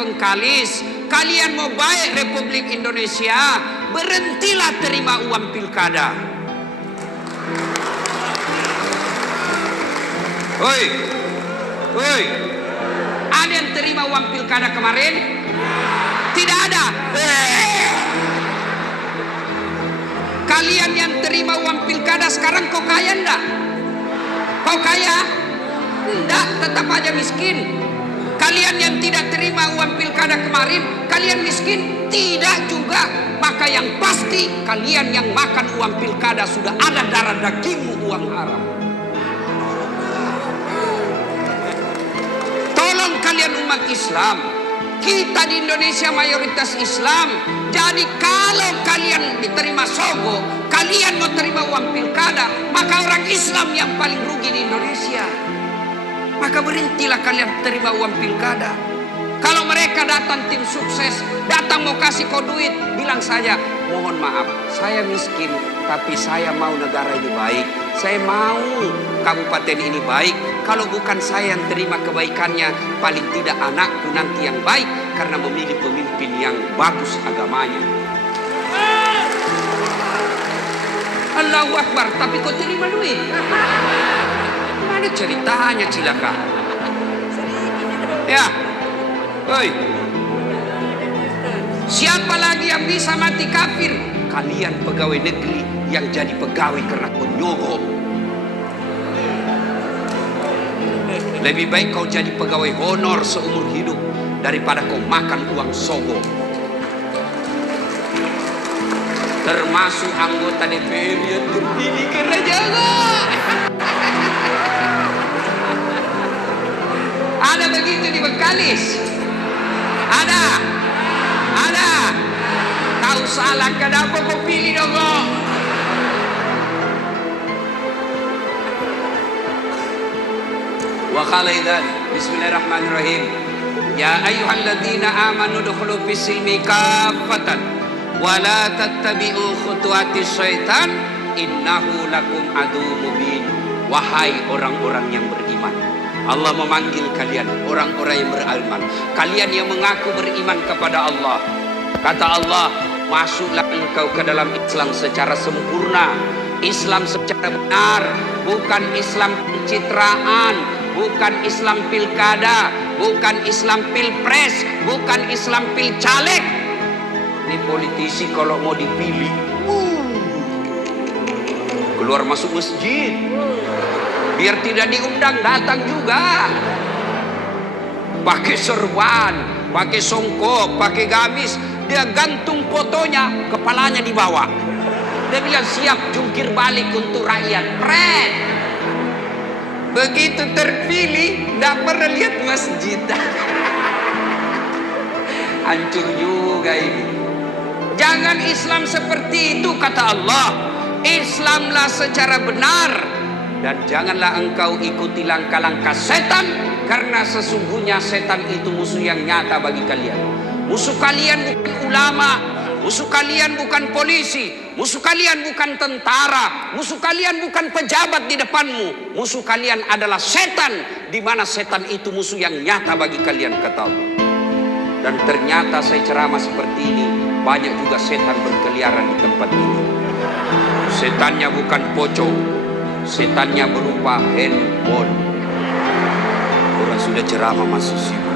Bengkalis, kalian mau baik Republik Indonesia, berhentilah terima uang pilkada. Woi, woi, ada yang terima uang pilkada kemarin? Tidak ada. Kalian yang terima uang pilkada sekarang kau kaya enggak? Kau kaya? Enggak, tetap aja miskin. Kalian yang tidak terima uang pilkada kemarin, kalian miskin? Tidak juga. Maka yang pasti kalian yang makan uang pilkada sudah ada darah dagingmu uang haram. Tolong kalian umat Islam, kita di Indonesia mayoritas Islam. Jadi kalau kalian diterima sogo, kalian mau terima uang pilkada, maka orang Islam yang paling rugi di Indonesia. Maka berhentilah kalian terima uang pilkada. Kalau mereka datang tim sukses, datang mau kasih kau duit, bilang saja, mohon maaf, saya miskin, tapi saya mau negara ini baik. Saya mau kabupaten ini baik. Kalau bukan saya yang terima kebaikannya, paling tidak anakku nanti yang baik, karena memilih pemimpin yang bagus agamanya. Allahu Akbar, tapi kau terima duit. Mana ceritanya cilaka? Ya, oi. Siapa lagi yang bisa mati kafir? Kalian pegawai negeri yang jadi pegawai karena kau nyogok. Lebih baik kau jadi pegawai honor seumur hidup daripada kau makan uang sogo. Termasuk anggota DPR yang terpilih karena jangan. Ada begitu di Bengkalis? Ada? Ada? Kau salah, kenapa kau pilih dong? Wa qala idzan bismillahirrahmanirrahim ya ayyuhalladzina amanu dukhulu fis-silmi kaffatan wa la tattabi'u khutuwatis syaitan innahu lakum aduwwum mubin. Wahai orang-orang yang beriman, Allah memanggil kalian orang-orang yang beriman, kalian yang mengaku beriman kepada Allah. Kata Allah, masuklah engkau ke dalam Islam secara sempurna, Islam secara benar, bukan Islam pencitraan, bukan Islam pilkada, bukan Islam pilpres, bukan Islam pilcaleg. Ini politisi kalau mau dipilih, keluar masuk masjid, biar tidak diundang datang juga. Pakai serban, pakai songkok, pakai gamis, dia gantung fotonya, kepalanya di bawah. Dia bilang siap jungkir balik untuk rakyat. Pret. Begitu terpilih, tidak pernah lihat masjid. Hancur juga ini. Jangan Islam seperti itu, kata Allah. Islamlah secara benar. Dan janganlah engkau ikuti langkah-langkah setan, karena sesungguhnya setan itu musuh yang nyata bagi kalian. Musuh kalian bukan ulama, musuh kalian bukan polisi, musuh kalian bukan tentara, musuh kalian bukan pejabat di depanmu. Musuh kalian adalah setan, di mana setan itu musuh yang nyata bagi kalian, kata Allah. Dan ternyata saya ceramah seperti ini, banyak juga setan berkeliaran di tempat ini. Setannya bukan pocong, setannya berupa handphone. Orang sudah ceramah masuk sibuk.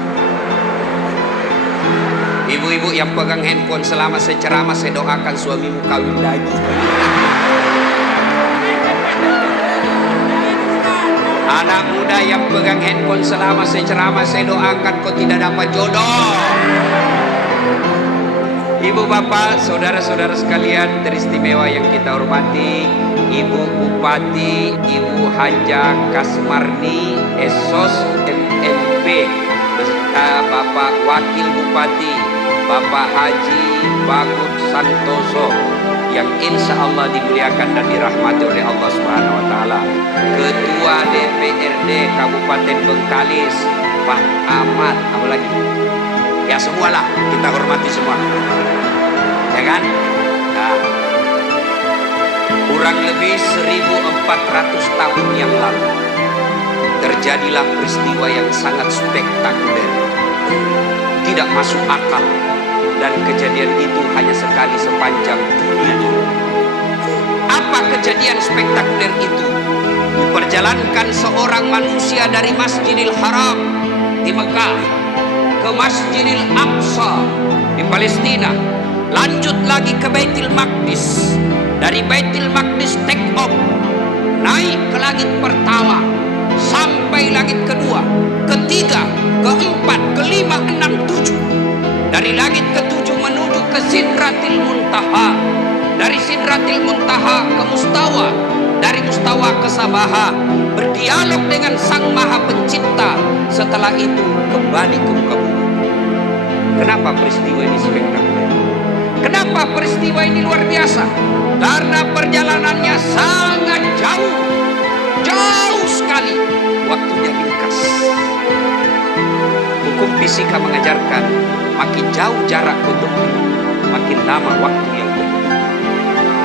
Ibu-ibu yang pegang handphone selama saya ceramah, saya doakan suamimu kawin lagi. Anak muda yang pegang handphone selama saya ceramah, saya doakan kau tidak dapat jodoh. Ibu bapak, saudara-saudara sekalian teristimewa yang kita hormati, Ibu Bupati, Ibu Haja Kasmarni, Esos MNP, beserta Bapak Wakil Bupati, Bapak Haji Bagus Santoso, yang insya Allah dimuliakan dan dirahmati oleh Allah Subhanahu Wa Taala. Ketua DPRD Kabupaten Bengkalis, Pak Ahmad, apa lagi? Ya semualah, kita hormati semua, ya kan? Nah, kurang lebih 1400 tahun yang lalu terjadilah peristiwa yang sangat spektakuler. tidak masuk akal. Dan kejadian itu hanya sekali sepanjang dunia ini. Apa kejadian spektakuler itu? Diperjalankan seorang manusia dari Masjidil Haram di Mekah ke Masjidil Aqsa di Palestina, lanjut lagi ke Baitul Maqdis, dari Baitul Maqdis take off, naik ke langit pertama, sampai langit kedua, ketiga, keempat, kelima, enam, tujuh. Dari langit ketujuh menuju ke Sidratil Muntaha, dari Sidratil Muntaha ke Mustawa, dari Mustawa ke Sabaha, berdialog dengan Sang Maha Pencipta. Setelah itu kembali ke muka bumi. Kenapa peristiwa ini spektakuler? Kenapa peristiwa ini luar biasa? Karena perjalanannya sangat jauh, jauh sekali, waktunya ringkas. Hukum fisika mengajarkan makin jauh jarak kau tempuh, makin lama waktu yang kau tempuh.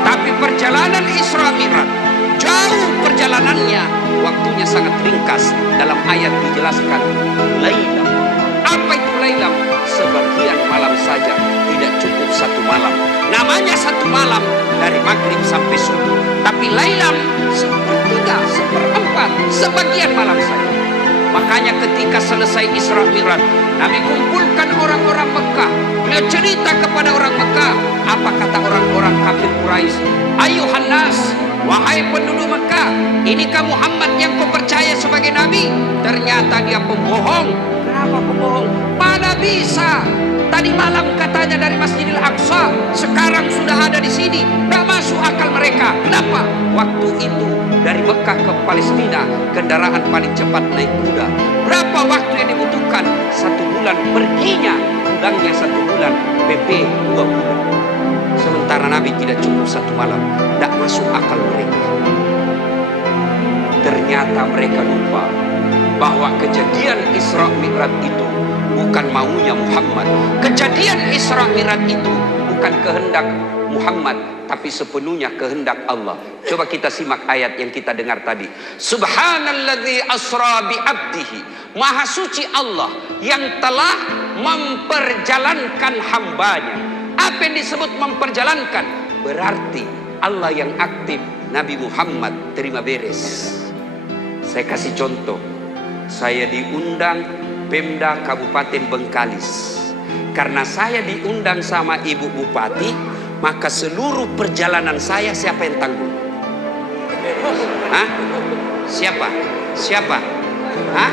Tapi perjalanan Isra Mi'raj jauh perjalanannya, waktunya sangat ringkas. Dalam ayat dijelaskan lailam. Apa itu lailam? Sebagian malam saja, tidak cukup satu malam. Namanya satu malam dari maghrib sampai subuh. Tapi lailam sepertiga, seperempat, sebagian malam saja. Makanya ketika selesai Isra Mi'raj, Nabi kumpulkan orang-orang Mekah. Beliau cerita kepada orang Mekah. Apa kata orang-orang kafir Quraisy? Ayuhan nas, wahai penduduk Mekah, inikah Muhammad yang kau percaya sebagai Nabi? Ternyata dia pembohong. Kenapa pembohong? Mana bisa? Tadi malam katanya dari Masjidil Aqsa, sekarang sudah ada di sini. Tidak masuk akal mereka. Kenapa? Waktu itu dari Mekah ke Palestina, kendaraan paling cepat naik kuda. Berapa waktu yang dibutuhkan? 1 bulan perginya, pulangnya 1 bulan, PP 2 bulan. Sementara Nabi tidak cukup 1 malam. Tidak masuk akal mereka. Ternyata mereka lupa bahwa kejadian Isra Mi'raj itu bukan maunya Muhammad. Kejadian Isra Mi'raj itu bukan kehendak Muhammad, tapi sepenuhnya kehendak Allah. Coba kita simak ayat yang kita dengar tadi. Subhanalladzi asra bi abdihi. Maha suci Allah yang telah memperjalankan hambanya. Apa yang disebut memperjalankan? Berarti Allah yang aktif, Nabi Muhammad terima beres. Saya kasih contoh. Saya diundang Pemda Kabupaten Bengkalis. Karena saya diundang sama Ibu Bupati, maka seluruh perjalanan saya siapa yang tanggung? Hah? Siapa? Siapa? Hah?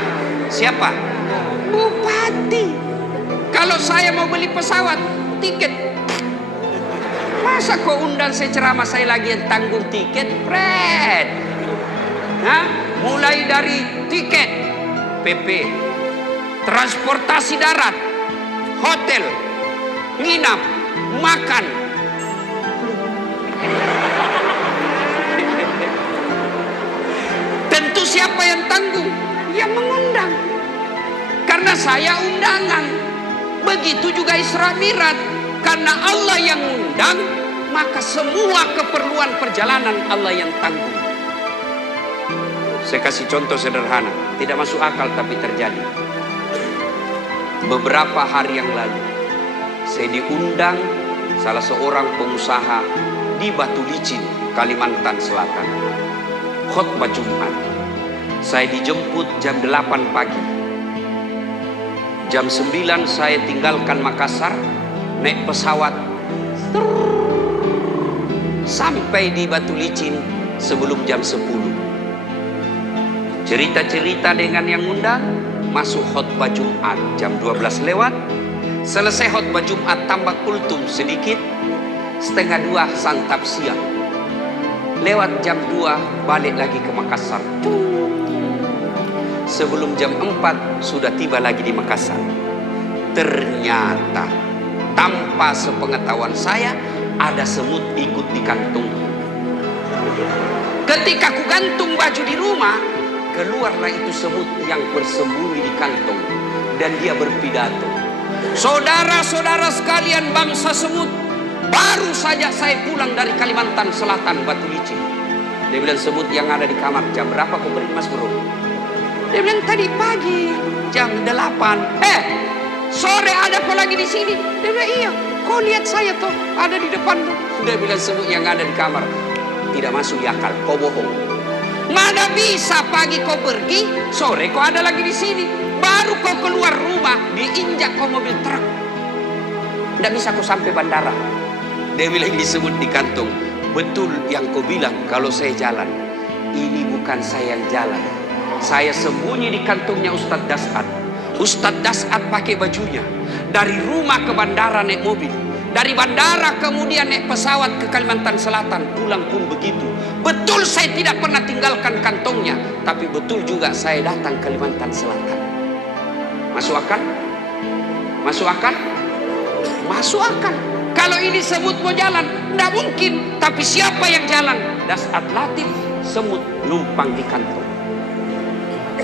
Siapa? Bupati. Kalau saya mau beli pesawat, tiket, masa kau undang saya ceramah, saya lagi yang tanggung tiket? Fred. Hah? Mulai dari tiket, PP, transportasi darat, hotel, nginap, makan. Tentu siapa yang tanggung? Yang mengundang. Karena saya undangan. Begitu juga Isra Mi'raj. Karena Allah yang undang, maka semua keperluan perjalanan Allah yang tanggung. Saya kasih contoh sederhana, tidak masuk akal tapi terjadi. Beberapa hari yang lalu, saya diundang salah seorang pengusaha di Batu Licin, Kalimantan Selatan. Khotbah Jumat. Saya dijemput jam 8 pagi. Jam 9 saya tinggalkan Makassar, naik pesawat sampai di Batu Licin sebelum jam 10. Cerita-cerita dengan yang undang, masuk khotbah Jumat jam 12 lewat. Selesai khotbah Jumat tambah kultum sedikit, 1:30 santap siang. Lewat jam 2 balik lagi ke Makassar. Sebelum jam 4 sudah tiba lagi di Makassar. Ternyata tanpa sepengetahuan saya ada semut ikut di kantongku. Ketika ku gantung baju di rumah, keluarlah itu semut yang bersembunyi di kantong. Dan dia berpidato. Saudara-saudara sekalian bangsa semut, baru saja saya pulang dari Kalimantan Selatan, Batu Licin. Dia bilang, semut yang ada di kamar, jam berapa kau beri Mas Bro? Dia bilang, tadi pagi jam 8. Sore ada kau lagi di sini? Dia bilang, iya. Kau lihat saya tuh ada di depanmu. Dia bilang, semut yang ada di kamar tidak masuk di akal. Kau bohong. Mana bisa pagi kau pergi, sore kau ada lagi di sini. Baru kau keluar rumah, diinjak kau mobil truk. Tidak bisa kau sampai bandara. Dia bilang, disebut di kantong. Betul yang kau bilang kalau saya jalan. Ini bukan saya yang jalan. Saya sembunyi di kantongnya Ustadz Das'ad. Ustadz Das'ad pakai bajunya. Dari rumah ke bandara naik mobil. Dari bandara kemudian naik pesawat ke Kalimantan Selatan. Pulang pun begitu. Betul saya tidak pernah tinggalkan kantongnya. Tapi betul juga saya datang ke Kalimantan Selatan. Masuk akal? Masuk akal? Masuk akal. Kalau ini semut mau jalan, tidak mungkin. Tapi siapa yang jalan? Das'ad Latif, semut numpang di kantong.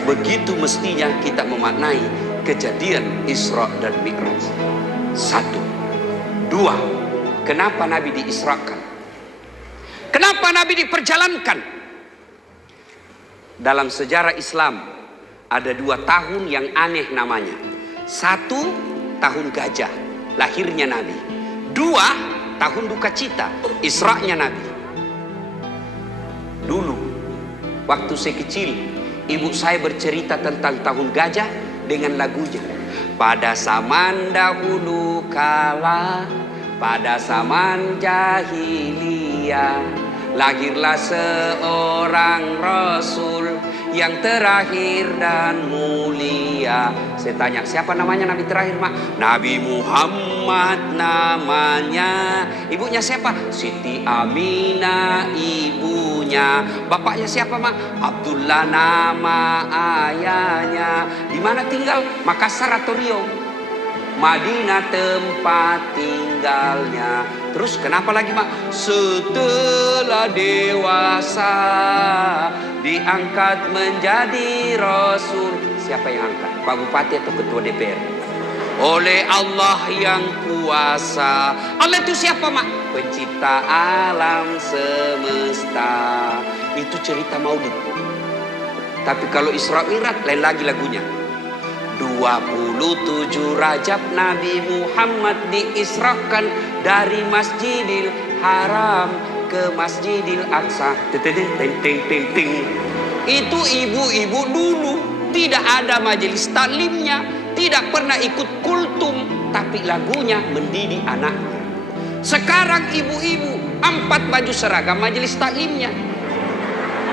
Begitu mestinya kita memaknai kejadian Isra dan Mi'raj. 1. 2. Kenapa Nabi diisrakan? Kenapa Nabi diperjalankan? Dalam sejarah Islam ada 2 tahun yang aneh namanya. 1 tahun gajah, lahirnya Nabi. 2 tahun duka cita, Isra'nya Nabi. Dulu waktu saya kecil, ibu saya bercerita tentang tahun gajah dengan lagunya. Pada zaman dahulu kala, pada zaman jahiliyah, lahirlah seorang Rasul yang terakhir dan mulia. Saya tanya, siapa namanya Nabi terakhir, Mak? Nabi Muhammad namanya. Ibunya siapa? Siti Aminah ibunya. Bapaknya siapa, Mak? Abdullah nama ayahnya. Di mana tinggal? Makassar atau Riau? Madinah tempat tinggalnya. Terus kenapa lagi, Mak? Setelah dewasa diangkat menjadi Rasul. Siapa yang angkat? Pak Bupati atau Ketua DPR? Oleh Allah yang kuasa. Allah itu siapa, Mak? Pencipta alam semesta. Itu cerita Maulid. Tapi kalau Isra Mi'raj lain lagi lagunya. 27 Rajab Nabi Muhammad diisrakan dari Masjidil Haram ke Masjidil Aqsa. Itu ibu-ibu dulu tidak ada majelis taklimnya, tidak pernah ikut kultum, tapi lagunya mendidik anaknya. Sekarang ibu-ibu 4 baju seragam majelis taklimnya,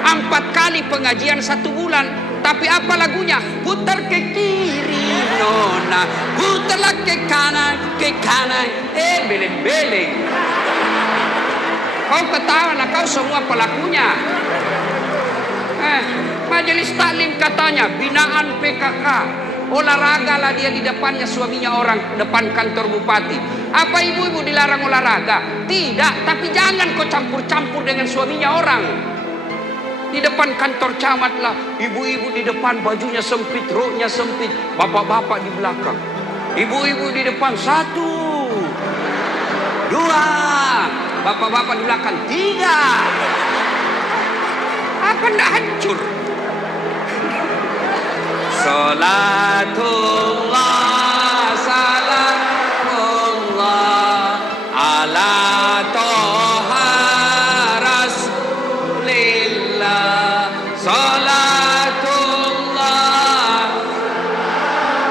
4 kali pengajian 1 bulan. Tapi apa lagunya? Putar ke kiri nona, putarlah ke kanan, beleng-beleng. Kau ketawa lah, kau semua pelakunya. Majelis taklim katanya binaan PKK. Olahraga lah dia di depannya suaminya orang, depan kantor bupati. Apa ibu-ibu dilarang olahraga? Tidak, tapi jangan kau campur-campur dengan suaminya orang. Di depan kantor camat lah, ibu-ibu di depan bajunya sempit, roknya sempit, bapak-bapak di belakang. Ibu-ibu di depan 1, 2, bapak-bapak di belakang 3. Apa ndak hancur? Salatullah salamullah ala toha rasulillah. Salatullah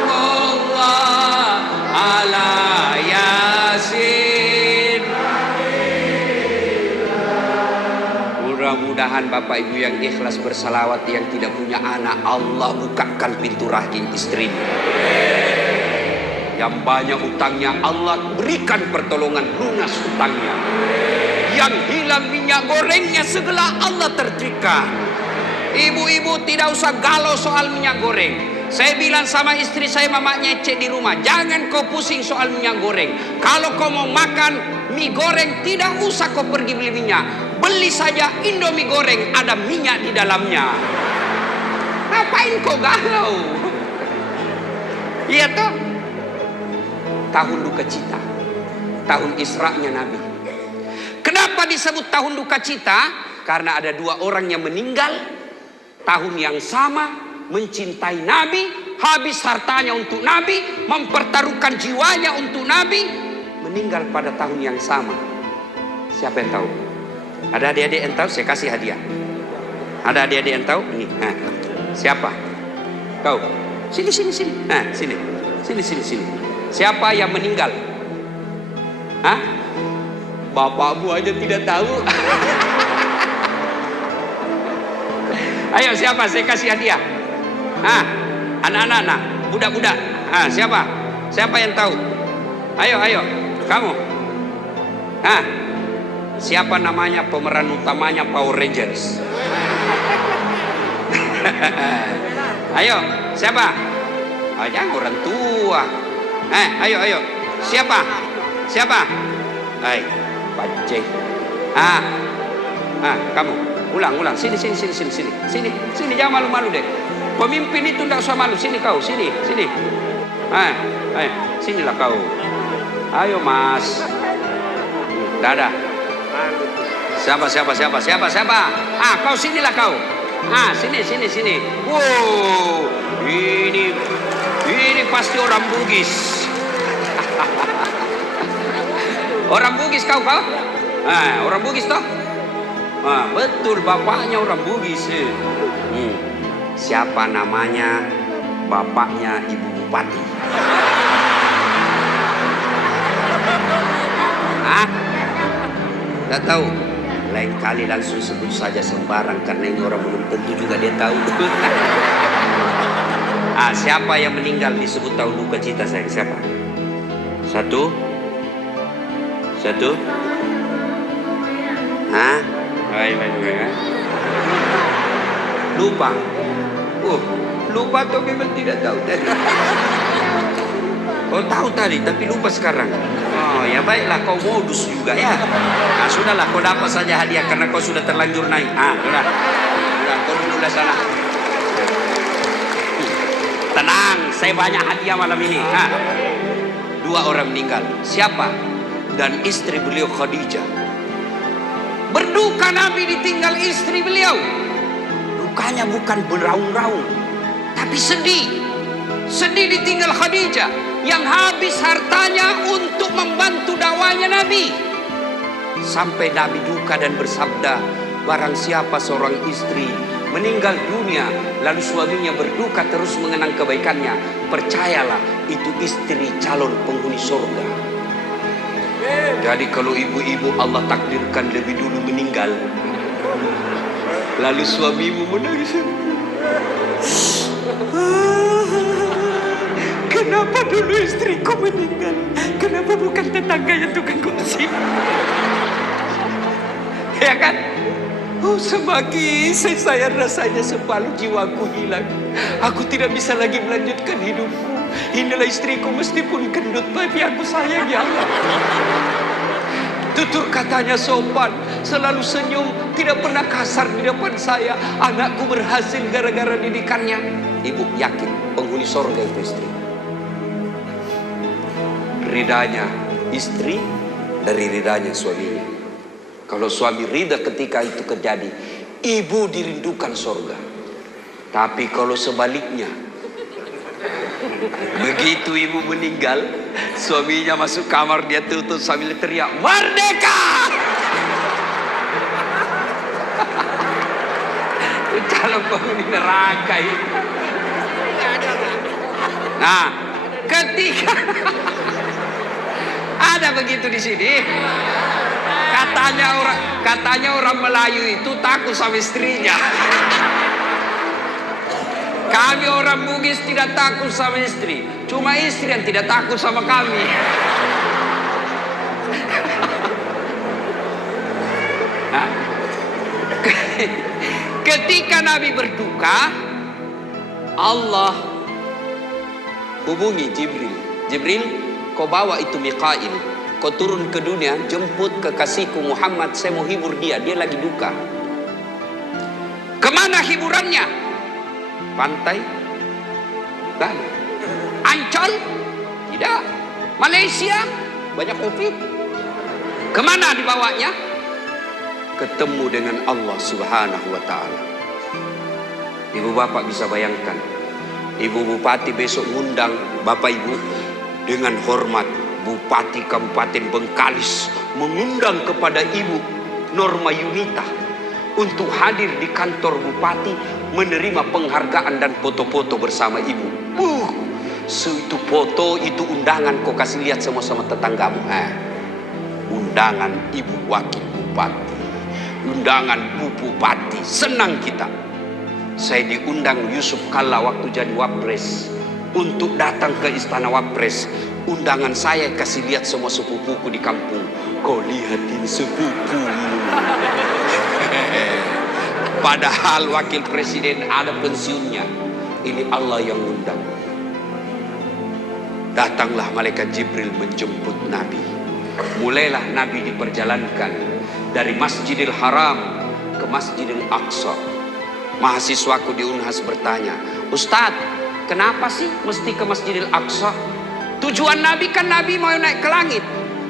salamullah ala yasin. Mudah-mudahan Bapak Ibu yang ikhlas bersalawat, yang tidak punya anak, Allah bukakan pintu rahim istrinya. Yang banyak utangnya, Allah berikan pertolongan lunas utangnya. Yang hilang minyak gorengnya, segala Allah tertrika. Ibu-ibu tidak usah galau soal minyak goreng. Saya bilang sama istri saya, mamanya cek di rumah, jangan kau pusing soal minyak goreng. Kalau kau mau makan mie goreng, tidak usah kau pergi beli minyak. Beli saja Indomie goreng, ada minyak di dalamnya. Ngapain kau galau? Iya toh? Tahun duka cita, tahun Isra'nya Nabi. Kenapa disebut tahun duka cita? Karena ada 2 orang yang meninggal tahun yang sama, mencintai Nabi, habis hartanya untuk Nabi, mempertaruhkan jiwanya untuk Nabi, meninggal pada tahun yang sama. Siapa yang tahu? Ada adik-adik yang tahu? Saya kasih hadiah. Ada adik-adik yang tahu? Ini. Nah, siapa? Kau. Sini. Nah, sini. Siapa yang meninggal? Hah? Bapakmu aja tidak tahu. Ayo, siapa? Saya kasih hadiah. Anak-anak, budak-budak. Siapa? Siapa yang tahu? Ayo, kamu. Siapa namanya pemeran utamanya Power Rangers? Ayo, siapa? Jangan orang tua. Ayo. Siapa? Hai, bajai. Kamu ulang. Sini. Jangan malu-malu deh. Pemimpin itu tidak usah malu. Sini kau, sini. Sinilah kau. Ayo Mas. Dadah. Siapa? Kau sinilah kau. Sini. Wow, ini pasti orang Bugis. Orang Bugis kau? Orang Bugis toh? Betul, bapaknya orang Bugis. Siapa namanya bapaknya Ibu Bupati? Tidak tahu? Lain kali langsung sebut saja sembarang, karena ini orang belum tentu juga dia tahu. Siapa yang meninggal disebut tahun duka cita saya? Siapa? Satu. Baik. Lupa. Lupa atau memang tidak tahu tadi? Kau tahu tadi tapi lupa sekarang. Ya baiklah, kau modus juga ya. Sudahlah, kau dapat saja hadiah karena kau sudah terlanjur naik. Sudah, kau dululah sana. Tenang, saya banyak hadiah malam ini. 2 orang meninggal. Siapa? Dan istri beliau Khadijah. Berduka Nabi ditinggal istri beliau. Dukanya bukan beraung-raung, tapi sedih ditinggal Khadijah yang habis hartanya untuk membantu dakwahnya Nabi. Sampai Nabi duka dan bersabda, barang siapa seorang istri meninggal dunia lalu suaminya berduka terus mengenang kebaikannya, percayalah itu istri calon penghuni surga. Jadi kalau ibu-ibu Allah takdirkan lebih dulu meninggal, lalu suamimu menangis, kenapa dulu istriku meninggal? Kenapa bukan tetangganya tukang gosip? Ya kan? Semakin saya rasanya separuh jiwaku hilang. Aku tidak bisa lagi melanjutkan hidupku. Inilah istriku meskipun gendut, tapi aku sayang ya Allah. Tutur katanya sopan, selalu senyum, tidak pernah kasar di depan saya. Anakku berhasil gara-gara didikannya. Ibu yakin penghuni surga itu istri. Ridanya istri dari ridanya suaminya. Kalau suami rida ketika itu terjadi, ibu dirindukan surga. Tapi kalau sebaliknya, begitu ibu meninggal, suaminya masuk kamar, dia tutup sambil teriak, "Merdeka!" Calon penghuni neraka itu. Nah, ketika ada begitu di sini, katanya orang Melayu itu takut sama istrinya. Kami orang Bugis tidak takut sama istri, cuma istri yang tidak takut sama kami. Nah, ketika Nabi berduka, Allah hubungi Jibril. Jibril, kau bawa itu Mikail, kau turun ke dunia, jemput kekasihku Muhammad, saya mau hibur dia lagi duka. Kemana hiburannya? Pantai? Bukan. Ancol? Tidak. Malaysia? Banyak COVID. Kemana dibawanya? Ketemu dengan Allah Subhanahu wa ta'ala. Ibu bapak bisa bayangkan, Ibu Bupati besok ngundang Bapak Ibu dengan hormat. Bupati Kabupaten Bengkalis mengundang kepada Ibu Norma Yunita untuk hadir di kantor Bupati menerima penghargaan dan foto-foto bersama Ibu. Itu foto, itu undangan kau kasih lihat sama-sama tetanggamu. Undangan Ibu Wakil Bupati, undangan Bu Bupati, senang kita. Saya diundang Yusuf Kalla waktu jadi Wapres untuk datang ke Istana Wapres. Undangan saya kasih lihat semua sepupuku di kampung. Kau lihatin sepupumu. Padahal wakil presiden ada pensiunnya. Ini Allah yang undang. Datanglah malaikat Jibril menjemput Nabi. Mulailah Nabi diperjalankan dari Masjidil Haram ke Masjidil Aqsa. Mahasiswaku di Unhas bertanya, Ustadz, kenapa sih mesti ke Masjidil Aqsa? Tujuan Nabi kan Nabi mau naik ke langit.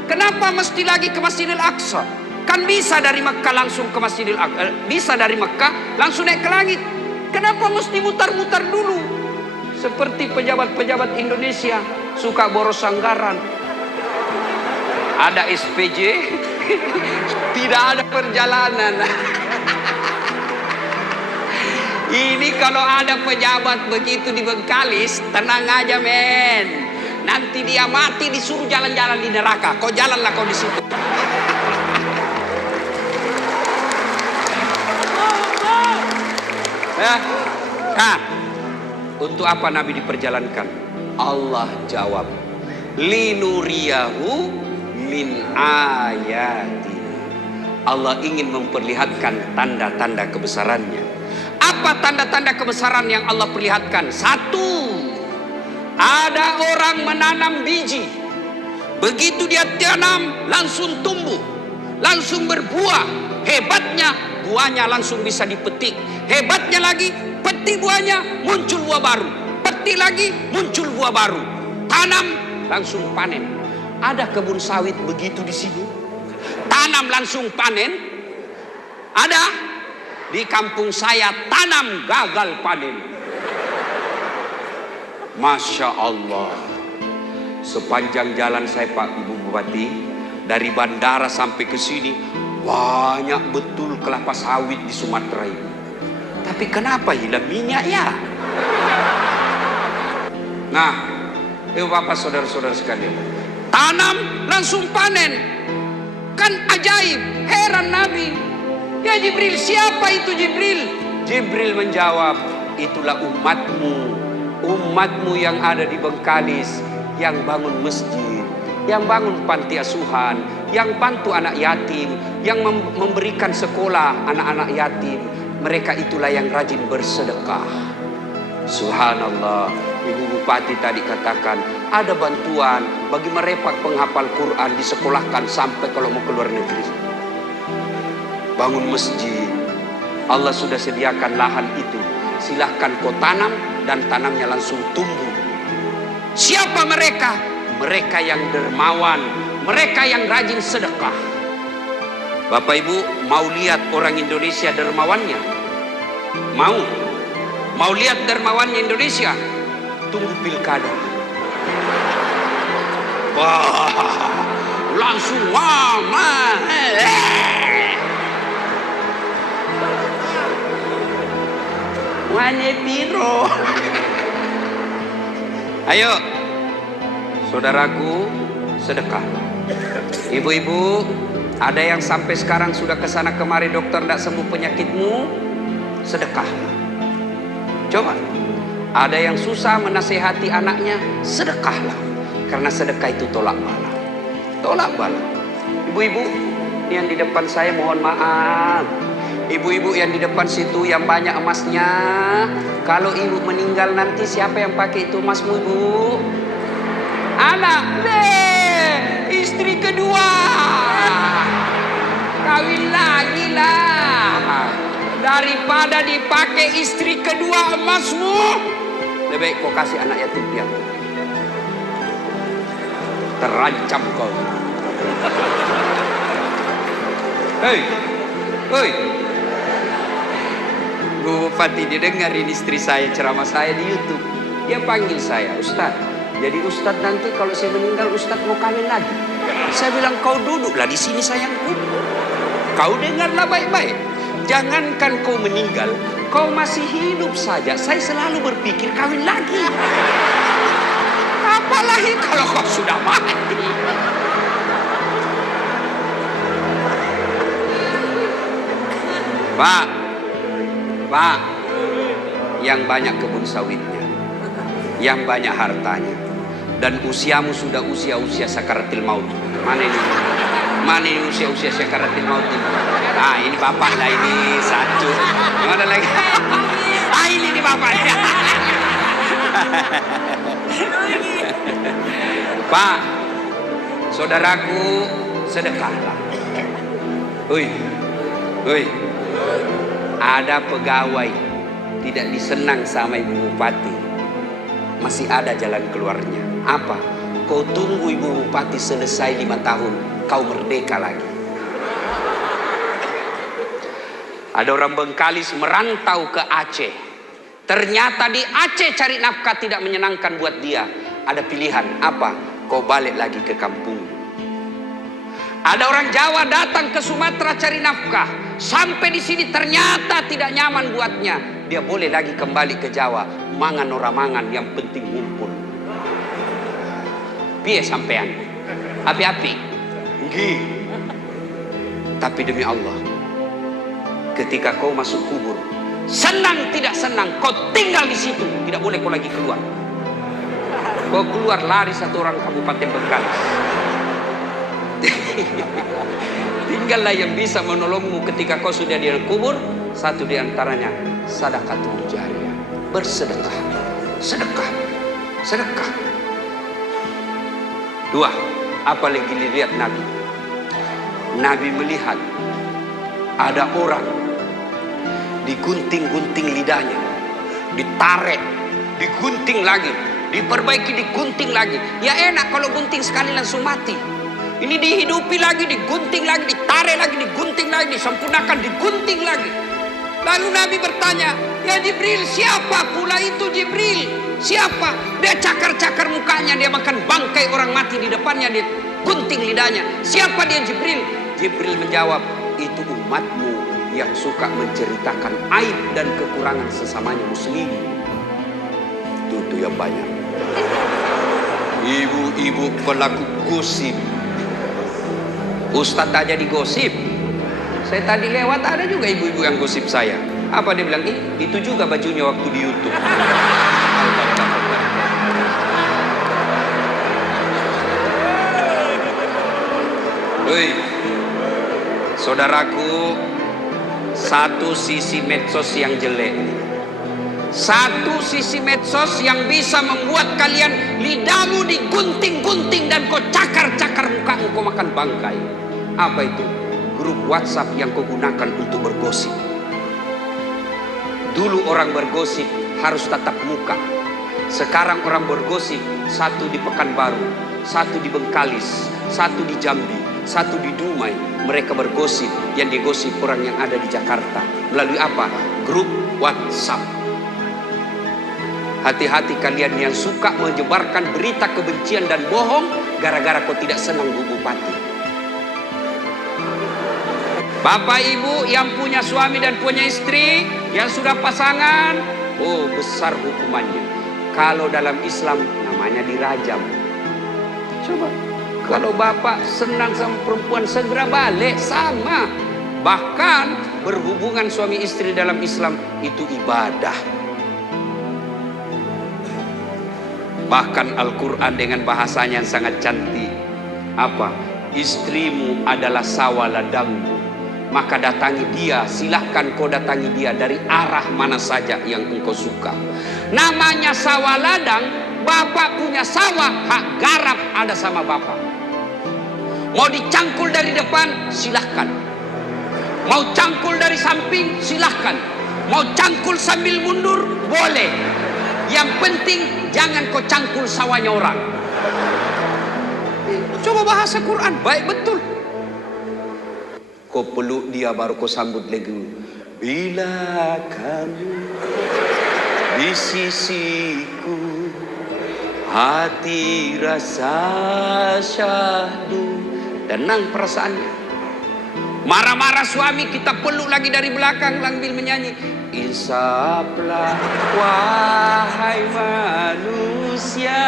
Kenapa mesti lagi ke Masjidil Aqsa? Kan bisa dari Mekah langsung ke Masjidil Aqsa, bisa dari Mekah langsung naik ke langit. Kenapa mesti mutar-mutar dulu? Seperti pejabat-pejabat Indonesia suka boros anggaran. Ada SPJ, tidak ada perjalanan. Ini kalau ada pejabat begitu di Bengkalis, tenang aja men. Nanti dia mati disuruh jalan-jalan di neraka. Kau jalanlah kau di situ. Untuk apa Nabi diperjalankan? Allah jawab, linuriyahu min ayatina. Allah ingin memperlihatkan tanda-tanda kebesarannya. Apa tanda-tanda kebesaran yang Allah perlihatkan? Satu, ada orang menanam biji. Begitu dia tanam langsung tumbuh, langsung berbuah. Hebatnya buahnya langsung bisa dipetik. Hebatnya lagi petik buahnya muncul buah baru. Petik lagi muncul buah baru. Tanam langsung panen. Ada kebun sawit begitu di sini? Tanam langsung panen? Ada? Di kampung saya tanam gagal panen. Masya Allah. Sepanjang jalan saya Pak Ibu Bupati, dari bandara sampai ke sini banyak betul kelapa sawit di Sumatera ini. Tapi kenapa hilang minyak ya? Nah, Bapak saudara-saudara sekalian, tanam langsung panen. Kan ajaib, heran Nabi. Ya Jibril, siapa itu Jibril? Jibril menjawab, itulah umatmu. Umatmu yang ada di Bengkalis, yang bangun masjid, yang bangun panti asuhan, yang bantu anak yatim, yang memberikan sekolah anak-anak yatim. Mereka itulah yang rajin bersedekah. Subhanallah, Ibu Bupati tadi katakan ada bantuan bagi mereka penghafal Quran disekolahkan sampai kalau mau keluar negeri. Bangun masjid, Allah sudah sediakan lahan itu. Silahkan kau tanam dan tanamnya langsung tumbuh. Siapa mereka? Mereka yang dermawan, mereka yang rajin sedekah. Bapak Ibu mau lihat orang Indonesia dermawannya? Mau lihat dermawannya Indonesia? Tunggu pilkada. Wah, langsung mama. Wane biro. Ayo, saudaraku, sedekah. Ibu-ibu, ada yang sampai sekarang sudah kesana kemari dokter tidak sembuh penyakitmu, sedekah. Coba, ada yang susah menasehati anaknya, sedekahlah. Karena sedekah itu tolak bala. Tolak bala. Ibu-ibu, yang di depan saya mohon maaf. Ibu-ibu yang di depan situ yang banyak emasnya, kalau ibu meninggal nanti siapa yang pakai itu emasmu ibu? Anak, istri kedua, kawin lagi lah. Daripada dipakai istri kedua emasmu, lebih baik kau kasih anak yatim piatu. Terancam kau. Hei. Bu Bupati didengarin istri saya ceramah saya di YouTube. Dia panggil saya, Ustaz. Jadi Ustaz nanti kalau saya meninggal, Ustaz mau kawin lagi. Saya bilang, kau duduklah di sini sayangku. Kau dengarlah baik-baik. Jangankan kau meninggal, kau masih hidup saja, saya selalu berpikir kawin lagi. Apalagi kalau kau sudah mati. Pak, yang banyak kebun sawitnya, yang banyak hartanya, dan usiamu sudah usia sakaratil maut. Mana ini? Mana ini usia sakaratil maut ini? Ah, ini bapak lah ini satu. Mana lagi? Ah, ini nih bapaknya. Pak, saudaraku, sedekahlah. Oi. Ada pegawai tidak disenang sama ibu bupati, masih ada jalan keluarnya. Apa? Kau tunggu ibu bupati selesai 5 tahun, kau merdeka lagi. Ada orang Bengkalis merantau ke Aceh. Ternyata di Aceh cari nafkah tidak menyenangkan buat dia. Ada pilihan, apa? Kau balik lagi ke kampung. Ada orang Jawa datang ke Sumatera cari nafkah. Sampai di sini ternyata tidak nyaman buatnya. Dia boleh lagi kembali ke Jawa. Mangan ora mangan, yang penting ngumpul. Piye sampean? Api-api? Nggih. Tapi demi Allah, ketika kau masuk kubur, senang tidak senang, kau tinggal di situ. Tidak boleh kau lagi keluar. Kau keluar lari satu orang Kabupaten Bengkalis. Tinggallah yang bisa menolongmu ketika kau sudah di kubur. Satu di antaranya sedekahul jariyah, bersedekah, sedekah. Dua, apalagi dilihat Nabi. Nabi melihat ada orang digunting-gunting lidahnya, ditarik, digunting lagi, diperbaiki, digunting lagi. Ya enak kalau gunting sekali langsung mati. Ini dihidupi lagi, digunting lagi, ditarik lagi, digunting lagi, disempurnakan, digunting lagi. Lalu Nabi bertanya, ya Jibril, siapa pula itu Jibril? Siapa? Dia cakar-cakar mukanya, dia makan bangkai orang mati di depannya, dia gunting lidahnya. Siapa dia Jibril? Jibril menjawab, itu umatmu yang suka menceritakan aib dan kekurangan sesamanya muslim. Itu yang banyak. Ibu-ibu pelaku gosip. Ustadz aja digosip. Saya tadi lewat ada juga ibu-ibu yang gosip saya. Apa dia bilang? Itu juga bajunya waktu di YouTube. Hei, saudaraku, satu sisi medsos yang jelek, satu sisi medsos yang bisa membuat kalian lidahmu digunting-gunting dan kau cakar-cakar mukamu, kau makan bangkai. Apa itu? Grup WhatsApp yang kau gunakan untuk bergosip. Dulu orang bergosip harus tatap muka. Sekarang orang bergosip, satu di Pekanbaru, satu di Bengkalis, satu di Jambi, satu di Dumai. Mereka bergosip, yang digosip orang yang ada di Jakarta. Melalui apa? Grup WhatsApp. Hati-hati kalian yang suka menyebarkan berita kebencian dan bohong gara-gara kau tidak senang Bu Bupati. Bapak ibu yang punya suami dan punya istri, yang sudah pasangan, oh besar hukumannya. Kalau dalam Islam namanya dirajam. Coba, kalau bapak senang sama perempuan segera balik, sama. Bahkan berhubungan suami istri dalam Islam itu ibadah. Bahkan Al-Quran dengan bahasanya yang sangat cantik. Apa? Istrimu adalah sawah ladangmu. Maka datangi dia, silahkan kau datangi dia dari arah mana saja yang engkau suka. Namanya sawah ladang, bapak punya sawah, hak garap ada sama bapak. Mau dicangkul dari depan, silahkan. Mau cangkul dari samping, silahkan. Mau cangkul sambil mundur, boleh. Yang penting jangan kau cangkul sawahnya orang. Coba bahasa Quran, baik betul. Kau peluk dia baru kau sambut lagi. Bila kamu di sisiku, hati rasa syahdu. Tenang perasaannya. Marah-marah suami, kita peluk lagi dari belakang sambil menyanyi. Insaplah wahai manusia.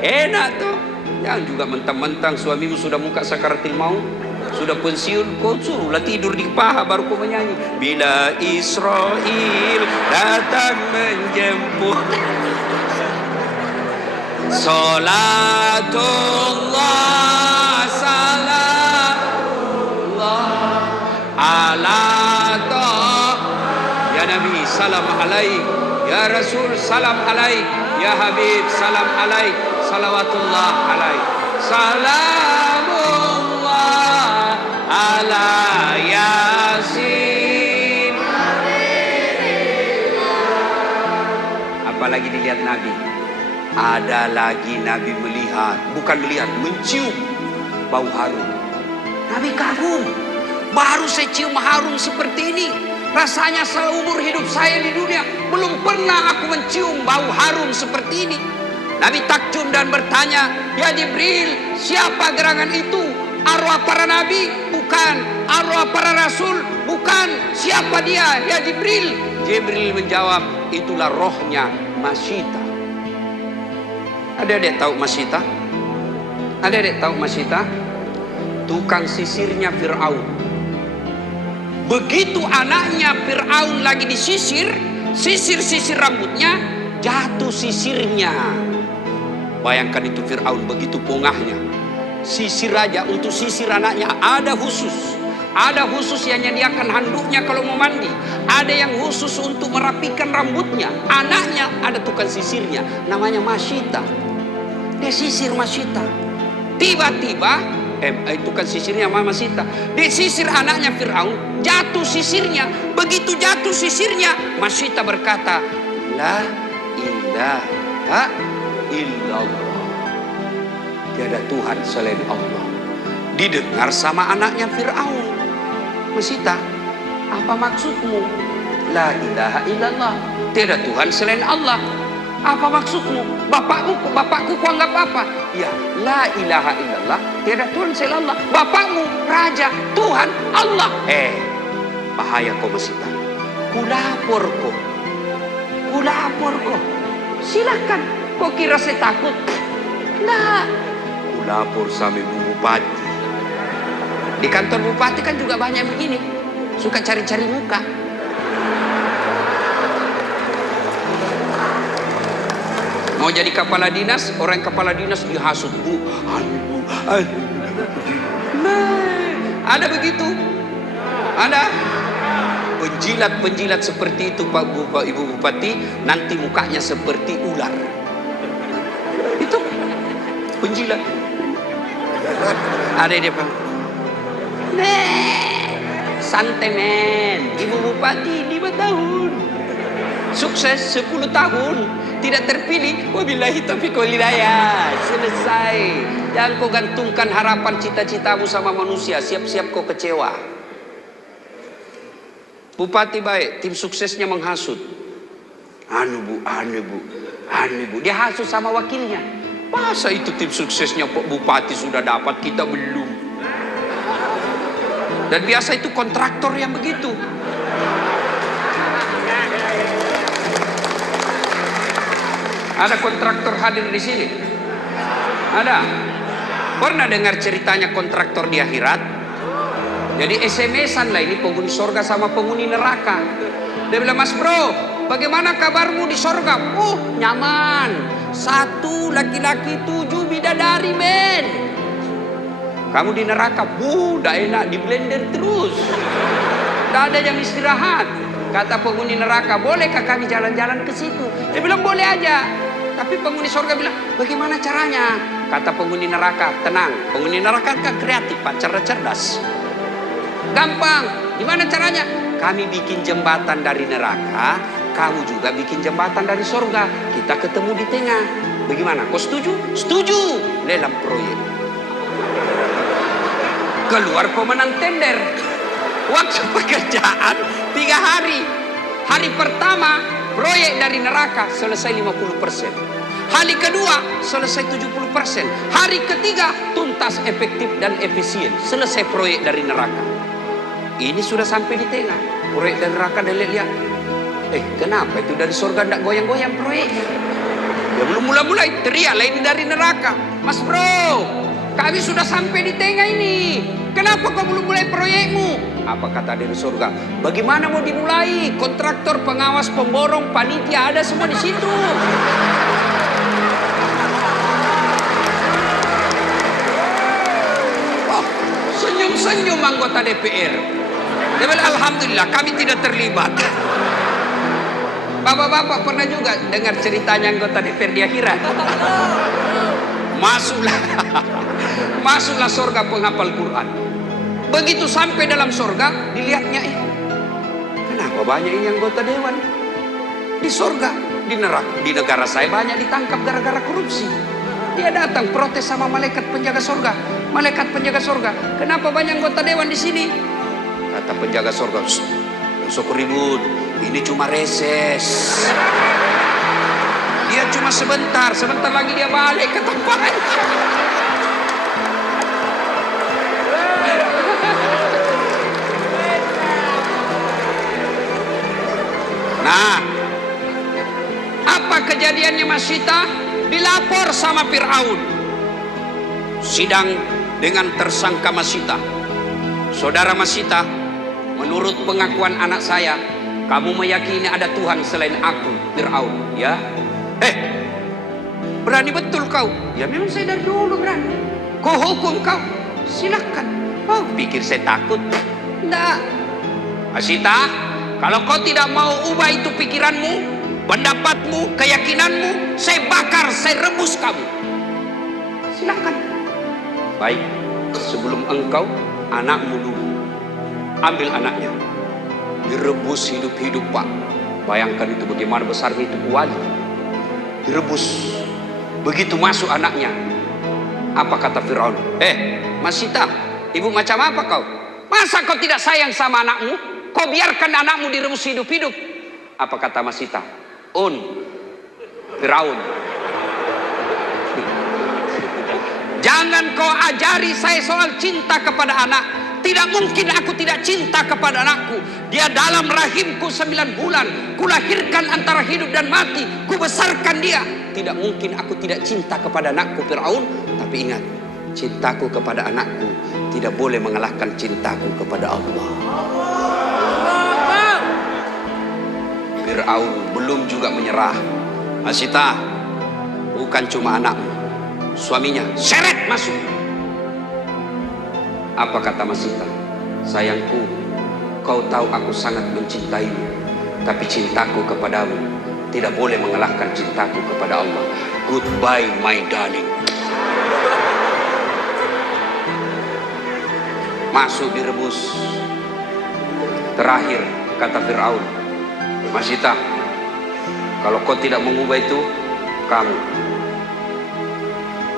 Enak tuh. Jangan juga mentang-mentang suamimu sudah muka sakaratil maut, sudah pensiun, kau suruhlah tidur di paha baru kau menyanyi. Bila Israel datang menjemput, salatullah salamullah ala ta. Ya Nabi salam alaik, ya Rasul salam alaik, ya Habib salam alaik, salawatullah alaik, salamullah ala yasin. Apalagi dilihat Nabi. Ada lagi Nabi melihat, bukan melihat, mencium bau harum. Nabi kagum, baru saya cium harum seperti ini. Rasanya seumur hidup saya di dunia belum pernah aku mencium bau harum seperti ini. Nabi takjub dan bertanya, ya Jibril, siapa gerangan itu? Arwah para nabi? Bukan. Arwah para rasul? Bukan. Siapa dia? Ya Jibril. Jibril menjawab, itulah rohnya Masyita. Adik-adik tahu Masyita? Adik-adik tahu Masyita? Tukang sisirnya Fir'aun. Begitu anaknya Fir'aun lagi disisir, sisir rambutnya, jatuh sisirnya. Bayangkan itu Fir'aun begitu pongahnya. Sisir aja untuk sisir anaknya ada khusus. Ada khusus yang menyediakan handuknya kalau mau mandi. Ada yang khusus untuk merapikan rambutnya. Anaknya ada tukang sisirnya, namanya Masyita. Dia sisir Masyita. Tiba-tiba tukang sisirnya Masyita. Dia sisir anaknya Fir'aun, jatuh sisirnya. Begitu jatuh sisirnya, Masyita berkata, la ilaha illallah. Tiada Tuhan selain Allah. Didengar sama anaknya Fir'aun. Masyita, apa maksudmu? La ilaha illallah. Tiada Tuhan selain Allah. Apa maksudmu? Bapakku kau anggap apa? Ya, la ilaha illallah. Tiada Tuhan selain Allah. Bapakmu, raja, Tuhan, Allah. Bahaya kau Masyita. Kulapor kau. Silakan. Kau kira saya takut? Nah, kulapor sama Bu Bupati. Di kantor bupati kan juga banyak begini, suka cari-cari muka. Mau jadi kepala dinas, orang kepala dinas dihasut. Ada begitu, ada penjilat seperti itu Pak Ibu Bupati, nanti mukanya seperti ular. Itu penjilat. Ada dia Pak. Santai men, Ibu Bupati 5 tahun, sukses 10 tahun, tidak terpilih, wabillahi taufiq wal hidayah, selesai. Jangan kau gantungkan harapan cita-citamu sama manusia, siap-siap kau kecewa. Bupati baik, tim suksesnya menghasut. Anu bu, dia hasut sama wakilnya. Masa itu tim suksesnya Pak Bupati sudah dapat, kita belum. Dan biasa itu kontraktor yang begitu. Ada kontraktor hadir di sini? Ada? Pernah dengar ceritanya kontraktor di akhirat? Jadi SMS-an lah ini penghuni sorga sama penghuni neraka. Dia bilang, Mas bro, bagaimana kabarmu di sorga? Nyaman. 1 laki-laki 7 bidadari men. Kamu di neraka, udah enak, di blender terus. Tak ada jam istirahat. Kata penghuni neraka, bolehkah kami jalan-jalan ke situ? Dia bilang, boleh aja. Tapi penghuni surga bilang, bagaimana caranya? Kata penghuni neraka, tenang. Penghuni neraka kan kreatif, Pak, cerdas. Gampang. Gimana caranya? Kami bikin jembatan dari neraka, kamu juga bikin jembatan dari surga. Kita ketemu di tengah. Bagaimana? Kau setuju? Setuju. Lelang proyek. Keluar pemenang tender. Waktu pekerjaan 3 hari. Hari pertama proyek dari neraka selesai 50%. Hari kedua selesai 70%. Hari ketiga tuntas, efektif dan efisien. Selesai proyek dari neraka. Ini sudah sampai di tengah. Proyek dari neraka dan lihat. Kenapa itu dari surga tidak goyang-goyang proyeknya? Ya belum mulai-mulai teriaklah ini dari neraka. Mas bro, kami sudah sampai di tengah ini. Kenapa kau belum mulai proyekmu? Apa kata dari surga? Bagaimana mau dimulai? Kontraktor, pengawas, pemborong, panitia ada semua di situ. Oh, senyum-senyum anggota DPR. Dia bilang, alhamdulillah kami tidak terlibat. Bapak-bapak pernah juga dengar ceritanya anggota DPR di akhirat? Masuklah surga penghafal Quran. Begitu sampai dalam surga, dilihatnya, kenapa banyak ini anggota dewan? Di surga, di neraka, di negara saya banyak ditangkap gara-gara korupsi. Dia datang protes sama malaikat penjaga surga. Malaikat penjaga surga, kenapa banyak anggota dewan di sini? Kata penjaga surga, sok ribut, ini cuma reses. Dia cuma sebentar lagi dia balik ke tempatnya. Nah, apa kejadiannya Mas Sita? Dilapor sama Fir'aun. Sidang dengan tersangka Mas Sita. Saudara Mas Sita, menurut pengakuan anak saya, kamu meyakini ada Tuhan selain aku, Fir'aun, ya? Berani betul kau? Ya memang saya dari dulu berani. Kau hukum kau? Silakan. Oh, pikir saya takut? Enggak. Mas Sita, kalau kau tidak mau ubah itu pikiranmu, pendapatmu, keyakinanmu, saya bakar, saya rebus kamu. Silakan. Baik, sebelum engkau, anakmu dulu. Ambil anaknya. Direbus hidup-hidup, Pak. Bayangkan itu bagaimana besarnya itu wali. Direbus. Begitu masuk anaknya. Apa kata Fir'aun? Mas Sita, ibu macam apa kau? Masa kau tidak sayang sama anakmu? Kau biarkan anakmu direbus hidup-hidup. Apa kata Mas Sita? Firaun. Jangan kau ajari saya soal cinta kepada anak. Tidak mungkin aku tidak cinta kepada anakku. Dia dalam rahimku 9 bulan. Kulahirkan antara hidup dan mati. Kubesarkan dia. Tidak mungkin aku tidak cinta kepada anakku, Firaun. Tapi ingat, cintaku kepada anakku tidak boleh mengalahkan cintaku kepada Allah. Fir'aun belum juga menyerah. Mas Sita, bukan cuma anakmu, suaminya seret masuk. Apa kata Mas Sita? Sayangku, kau tahu aku sangat mencintaimu, tapi cintaku kepadamu tidak boleh mengalahkan cintaku kepada Allah. Goodbye my darling. Masuk direbus. Terakhir kata Fir'aun, Mas Sita, kalau kau tidak mengubah itu, kamu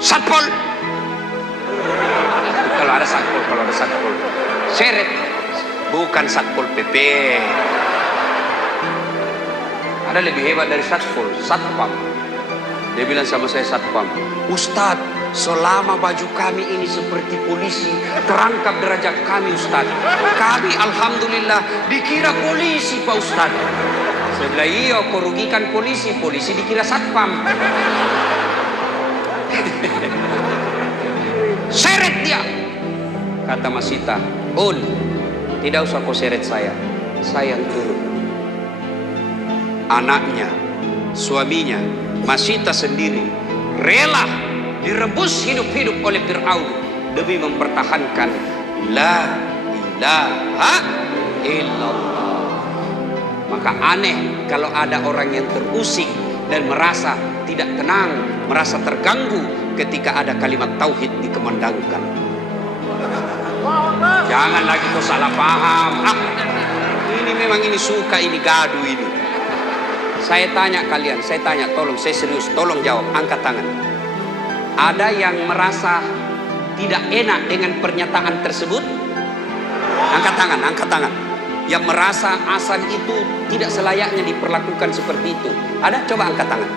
satpol. Kalau ada satpol, seret. Bukan satpol PP. Ada lebih hebat dari satpol, satpam. Dia bilang sama saya, satpam, Ustadz, selama baju kami ini seperti polisi, terangkap derajat kami, Ustadz. Kami alhamdulillah dikira polisi, Pak Ustadz. Saya bilang, iya, kau rugikan polisi dikira satpam. Seret dia. Kata Mas Sita, tidak usah kau seret saya yang turun. Anaknya, suaminya, Mas Sita sendiri rela direbus hidup-hidup oleh Fir'aun demi mempertahankan la ilaha illallah. Maka aneh kalau ada orang yang terusik dan merasa tidak tenang, merasa terganggu ketika ada kalimat tauhid dikumandangkan. Jangan lagi kau salah paham. Ini memang ini suka, ini gaduh ini. Saya tanya kalian, tolong, saya serius, tolong jawab, angkat tangan. Ada yang merasa tidak enak dengan pernyataan tersebut? Angkat tangan. Yang merasa azan itu tidak selayaknya diperlakukan seperti itu. Ada? Coba angkat tangan.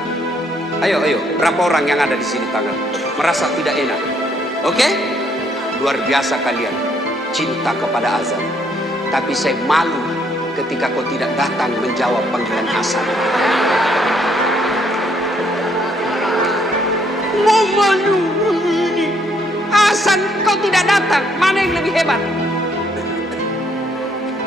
Ayo, berapa orang yang ada di sini tangan? Merasa tidak enak? Oke? Luar biasa kalian cinta kepada azan. Tapi saya malu ketika kau tidak datang menjawab panggilan azan. Mau malu ini. Azan kau tidak datang, mana yang lebih hebat?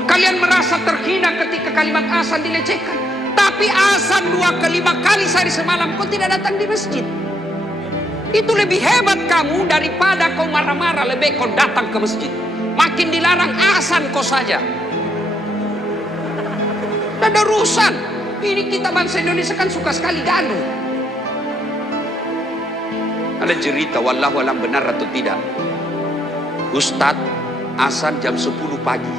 Kalian merasa terhina ketika kalimat azan dilecehkan. Tapi azan 2 kali 5 kali sehari semalam kau tidak datang di masjid. Itu lebih hebat kamu daripada kau marah-marah, lebih kau datang ke masjid. Makin dilarang azan kau saja. Tidak ada urusan. Ini kita bangsa Indonesia kan suka sekali gaduh. Ada cerita, wallahu alam benar atau tidak. Ustadz azan jam 10 pagi.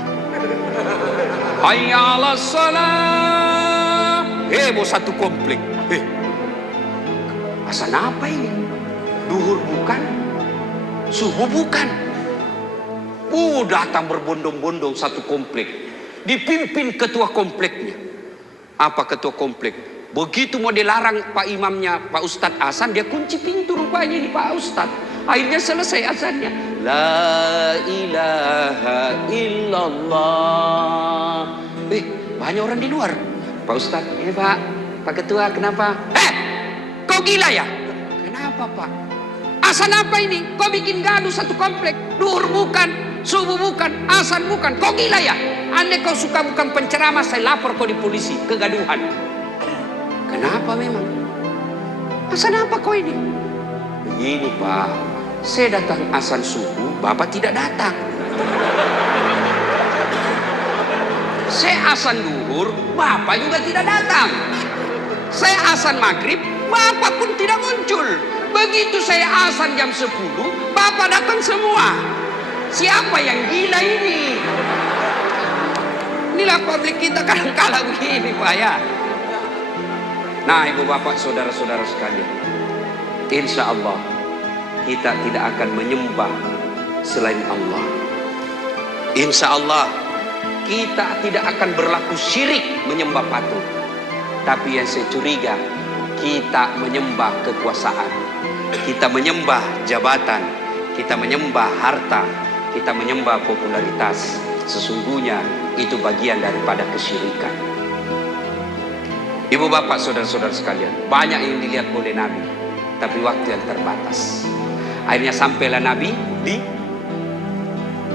Hayya 'alas shalah. Heboh satu komplek. Azan apa ini? Duhur bukan? Subuh bukan? Datang berbondong-bondong satu komplek. Dipimpin ketua kompleknya. Apa ketua komplek? Begitu mau dilarang Pak imamnya, Pak Ustadz azan, dia kunci pintu rupanya ini Pak Ustadz. Akhirnya selesai azannya. La ilaha illallah. Banyak orang di luar. Pak Ustadz, ini Pak Ketua, kenapa? Kau gila ya? Kenapa Pak? Azan apa ini? Kau bikin gaduh satu komplek. Duhur bukan, subuh bukan, azan bukan. Kau gila ya? Andai kau suka bukan penceramah, saya lapor kau di polisi, kegaduhan. Kenapa memang? Azan apa kau ini? Begini Pak, saya datang azan subuh, Bapak tidak datang. Saya azan duhur, Bapak juga tidak datang. Saya azan maghrib, Bapak pun tidak muncul. Begitu saya azan jam 10, Bapak datang semua. Siapa yang gila ini? Inilah publik kita kadang-kala begini Pak ya. Nah ibu bapak saudara-saudara sekalian, insya Allah kita tidak akan menyembah selain Allah. Insya Allah kita tidak akan berlaku syirik menyembah patung. Tapi yang saya curiga, kita menyembah kekuasaan, kita menyembah jabatan, kita menyembah harta, kita menyembah popularitas. Sesungguhnya itu bagian daripada kesyirikan. Ibu bapak saudara-saudara sekalian, banyak yang dilihat oleh Nabi, tapi waktu yang terbatas. Akhirnya sampailah Nabi di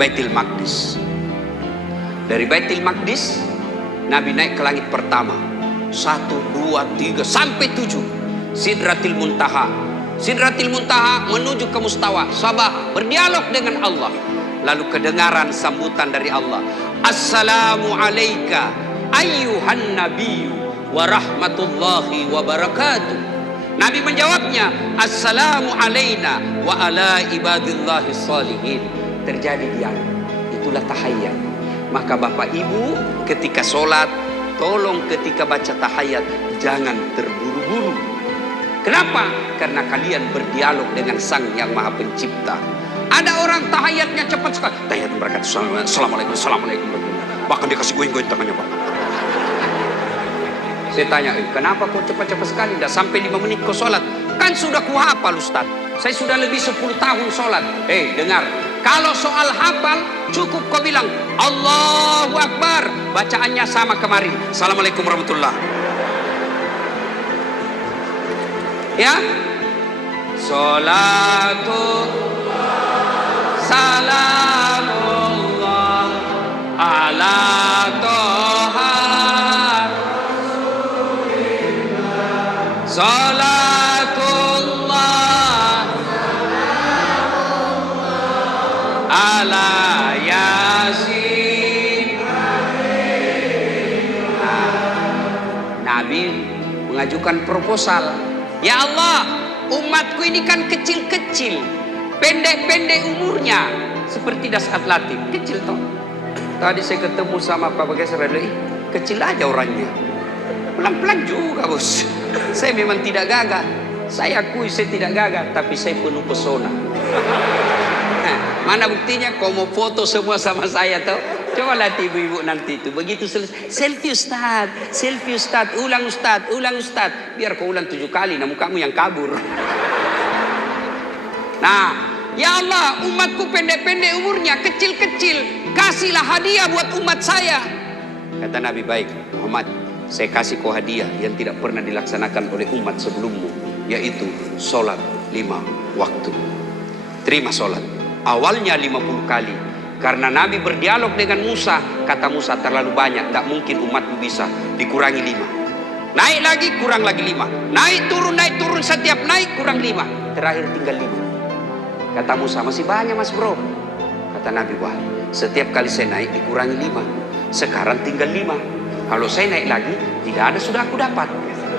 Baitul Maqdis. Dari Baitul Maqdis Nabi naik ke langit pertama, 1, 2, 3 sampai 7, Sidratil Muntaha. Sidratil Muntaha menuju ke Mustawa Sabah, berdialog dengan Allah. Lalu kedengaran sambutan dari Allah, Assalamu alayka ayyuhan nabiyyu wa rahmatullahi wa barakatuh. Nabi menjawabnya, Assalamu alayna wa ala ibadillahi salihin. Terjadi dialog. Itulah tahiyat. Maka bapak ibu ketika sholat, tolong ketika baca tahiyat jangan terburu-buru. Kenapa? Karena kalian berdialog dengan Sang yang Maha Pencipta. Ada orang tahiyatnya cepat sekali. Tahiyat berkat, assalamualaikum, assalamualaikum. Bahkan dikasih goyang-goyang tangannya pak. Saya tanya, kenapa kau cepat-cepat sekali? Tidak sampai 5 menit kau sholat. Kan sudah kuhafal Ustaz. Saya sudah lebih 10 tahun sholat. Dengar. Kalau soal hafal, cukup kau bilang Allahu Akbar. Bacaannya sama kemarin. Assalamualaikum warahmatullahi. Ya. Salatu salamullah ala toha salatullah ala yasin. Nabi mengajukan proposal, ya Allah, umatku ini kan kecil-kecil, pendek-pendek umurnya, seperti das atlatif, kecil toh. Tadi saya ketemu sama Pak Bagas Radli, kecil aja orangnya, pelan-pelan juga bos. Saya memang tidak gagah, saya akui saya tidak gagah, tapi saya penuh pesona. Mana buktinya? Kau mau foto semua sama saya toh? Coba latih ibu-ibu nanti itu. Begitu selesai, selfie Ustaz, ulang Ustaz. Biar kau ulang 7 kali, nah mukamu yang kabur. Nah, ya Allah, umatku pendek-pendek umurnya, kecil-kecil. Kasihlah hadiah buat umat saya. Kata Nabi, baik Muhammad, saya kasih kau hadiah yang tidak pernah dilaksanakan oleh umat sebelummu, yaitu sholat 5 waktu. Terima sholat. Awalnya 50 kali. Karena Nabi berdialog dengan Musa, kata Musa terlalu banyak, tidak mungkin umatmu bisa, dikurangi 5. Naik lagi, kurang lagi 5. Naik turun, setiap naik kurang 5. Terakhir tinggal 5. Kata Musa, masih banyak mas bro. Kata Nabi, wah, setiap kali saya naik dikurangi 5. Sekarang tinggal 5. Kalau saya naik lagi, tidak ada sudah aku dapat.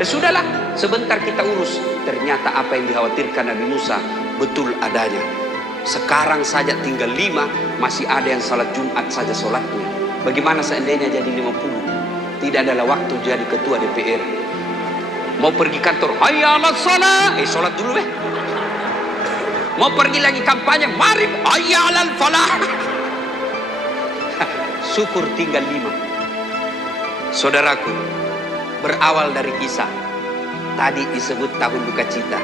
Dan sudahlah, sebentar kita urus. Ternyata apa yang dikhawatirkan Nabi Musa betul adanya. Sekarang saja tinggal 5, masih ada yang salat Jumat saja sholatnya. Bagaimana seandainya jadi 50? Tidak adalah waktu jadi ketua DPR. Mau pergi kantor, hayya 'alas shalah, sholat dulu deh. Mau pergi lagi kampanye, mari, hayya 'alal falah. Syukur tinggal 5. Saudaraku, berawal dari kisah tadi disebut tahun duka cita.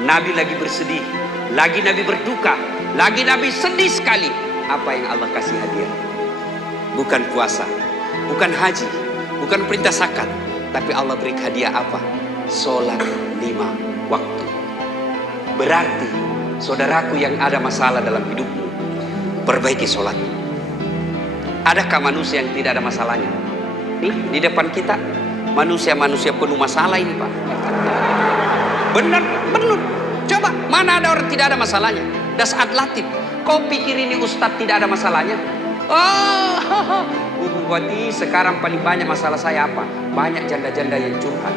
Nabi lagi bersedih, lagi Nabi berduka, lagi Nabi sedih sekali. Apa yang Allah kasih hadiah? Bukan puasa, bukan haji, bukan perintah zakat, tapi Allah beri hadiah apa? Sholat 5 waktu. Berarti saudaraku yang ada masalah dalam hidupmu, perbaiki sholat. Adakah manusia yang tidak ada masalahnya? Nih di depan kita manusia-manusia penuh masalah ini Pak. Benar. Coba, mana ada orang tidak ada masalahnya? Das atlatif. Kau pikir ini Ustadz tidak ada masalahnya? Oh, Bu Bupati, sekarang paling banyak masalah saya apa? Banyak janda-janda yang curhat.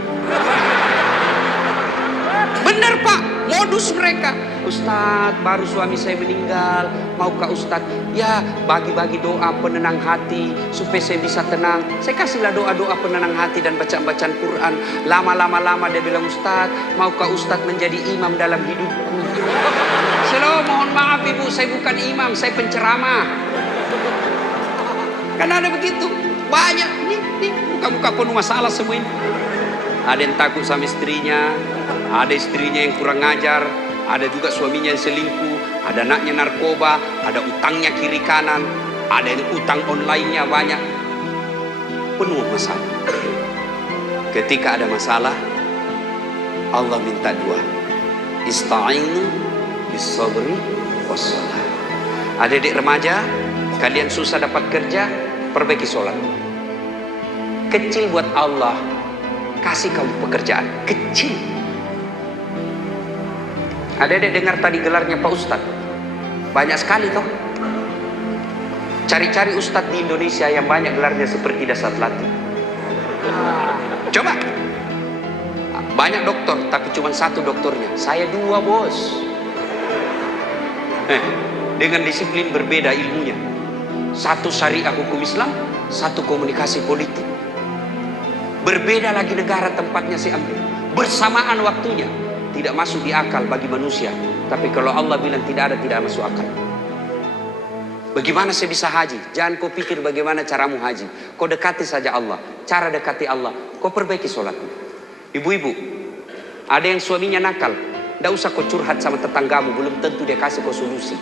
Benar Pak, modus mereka. Ustadz, baru suami saya meninggal. Maukah Ustadz? Ya, bagi-bagi doa penenang hati supaya saya bisa tenang. Saya kasihlah doa-doa penenang hati dan bacaan-bacaan Quran. Lama-lama dia bilang, Ustadz, maukah Ustadz menjadi imam dalam hidupku? Selalu mohon maaf Ibu, saya bukan imam, saya penceramah. Karena ada begitu. Banyak, nih, muka-muka penuh masalah semua ini. Ada yang takut sama istrinya, ada istrinya yang kurang ngajar, ada juga suaminya yang selingkuh, ada anaknya narkoba, ada utangnya kiri kanan, ada yang utang online-nya banyak. Penuh masalah. Ketika ada masalah, Allah minta dua. Ista'inu bis-sabri was-salah. Adik-adik remaja, kalian susah dapat kerja, perbaiki sholat. Kecil buat Allah, kasih kamu pekerjaan kecil. Adik-adik dengar tadi gelarnya Pak Ustadz, banyak sekali toh. Cari-cari Ustadz di Indonesia yang banyak gelarnya seperti dasar latih. Coba. Banyak dokter, tapi cuma satu dokternya. Saya 2 bos. Dengan disiplin berbeda ilmunya. Satu syariah hukum Islam, satu komunikasi politik. Berbeda lagi negara tempatnya saya ambil. Bersamaan waktunya. Tidak masuk di akal bagi manusia. Tapi kalau Allah bilang tidak ada, tidak masuk akal. Bagaimana saya bisa haji? Jangan kau pikir bagaimana caramu haji. Kau dekati saja Allah. Cara dekati Allah, kau perbaiki sholatmu. Ibu-ibu, ada yang suaminya nakal. Tidak usah kau curhat sama tetanggamu. Belum tentu dia kasih kau solusi.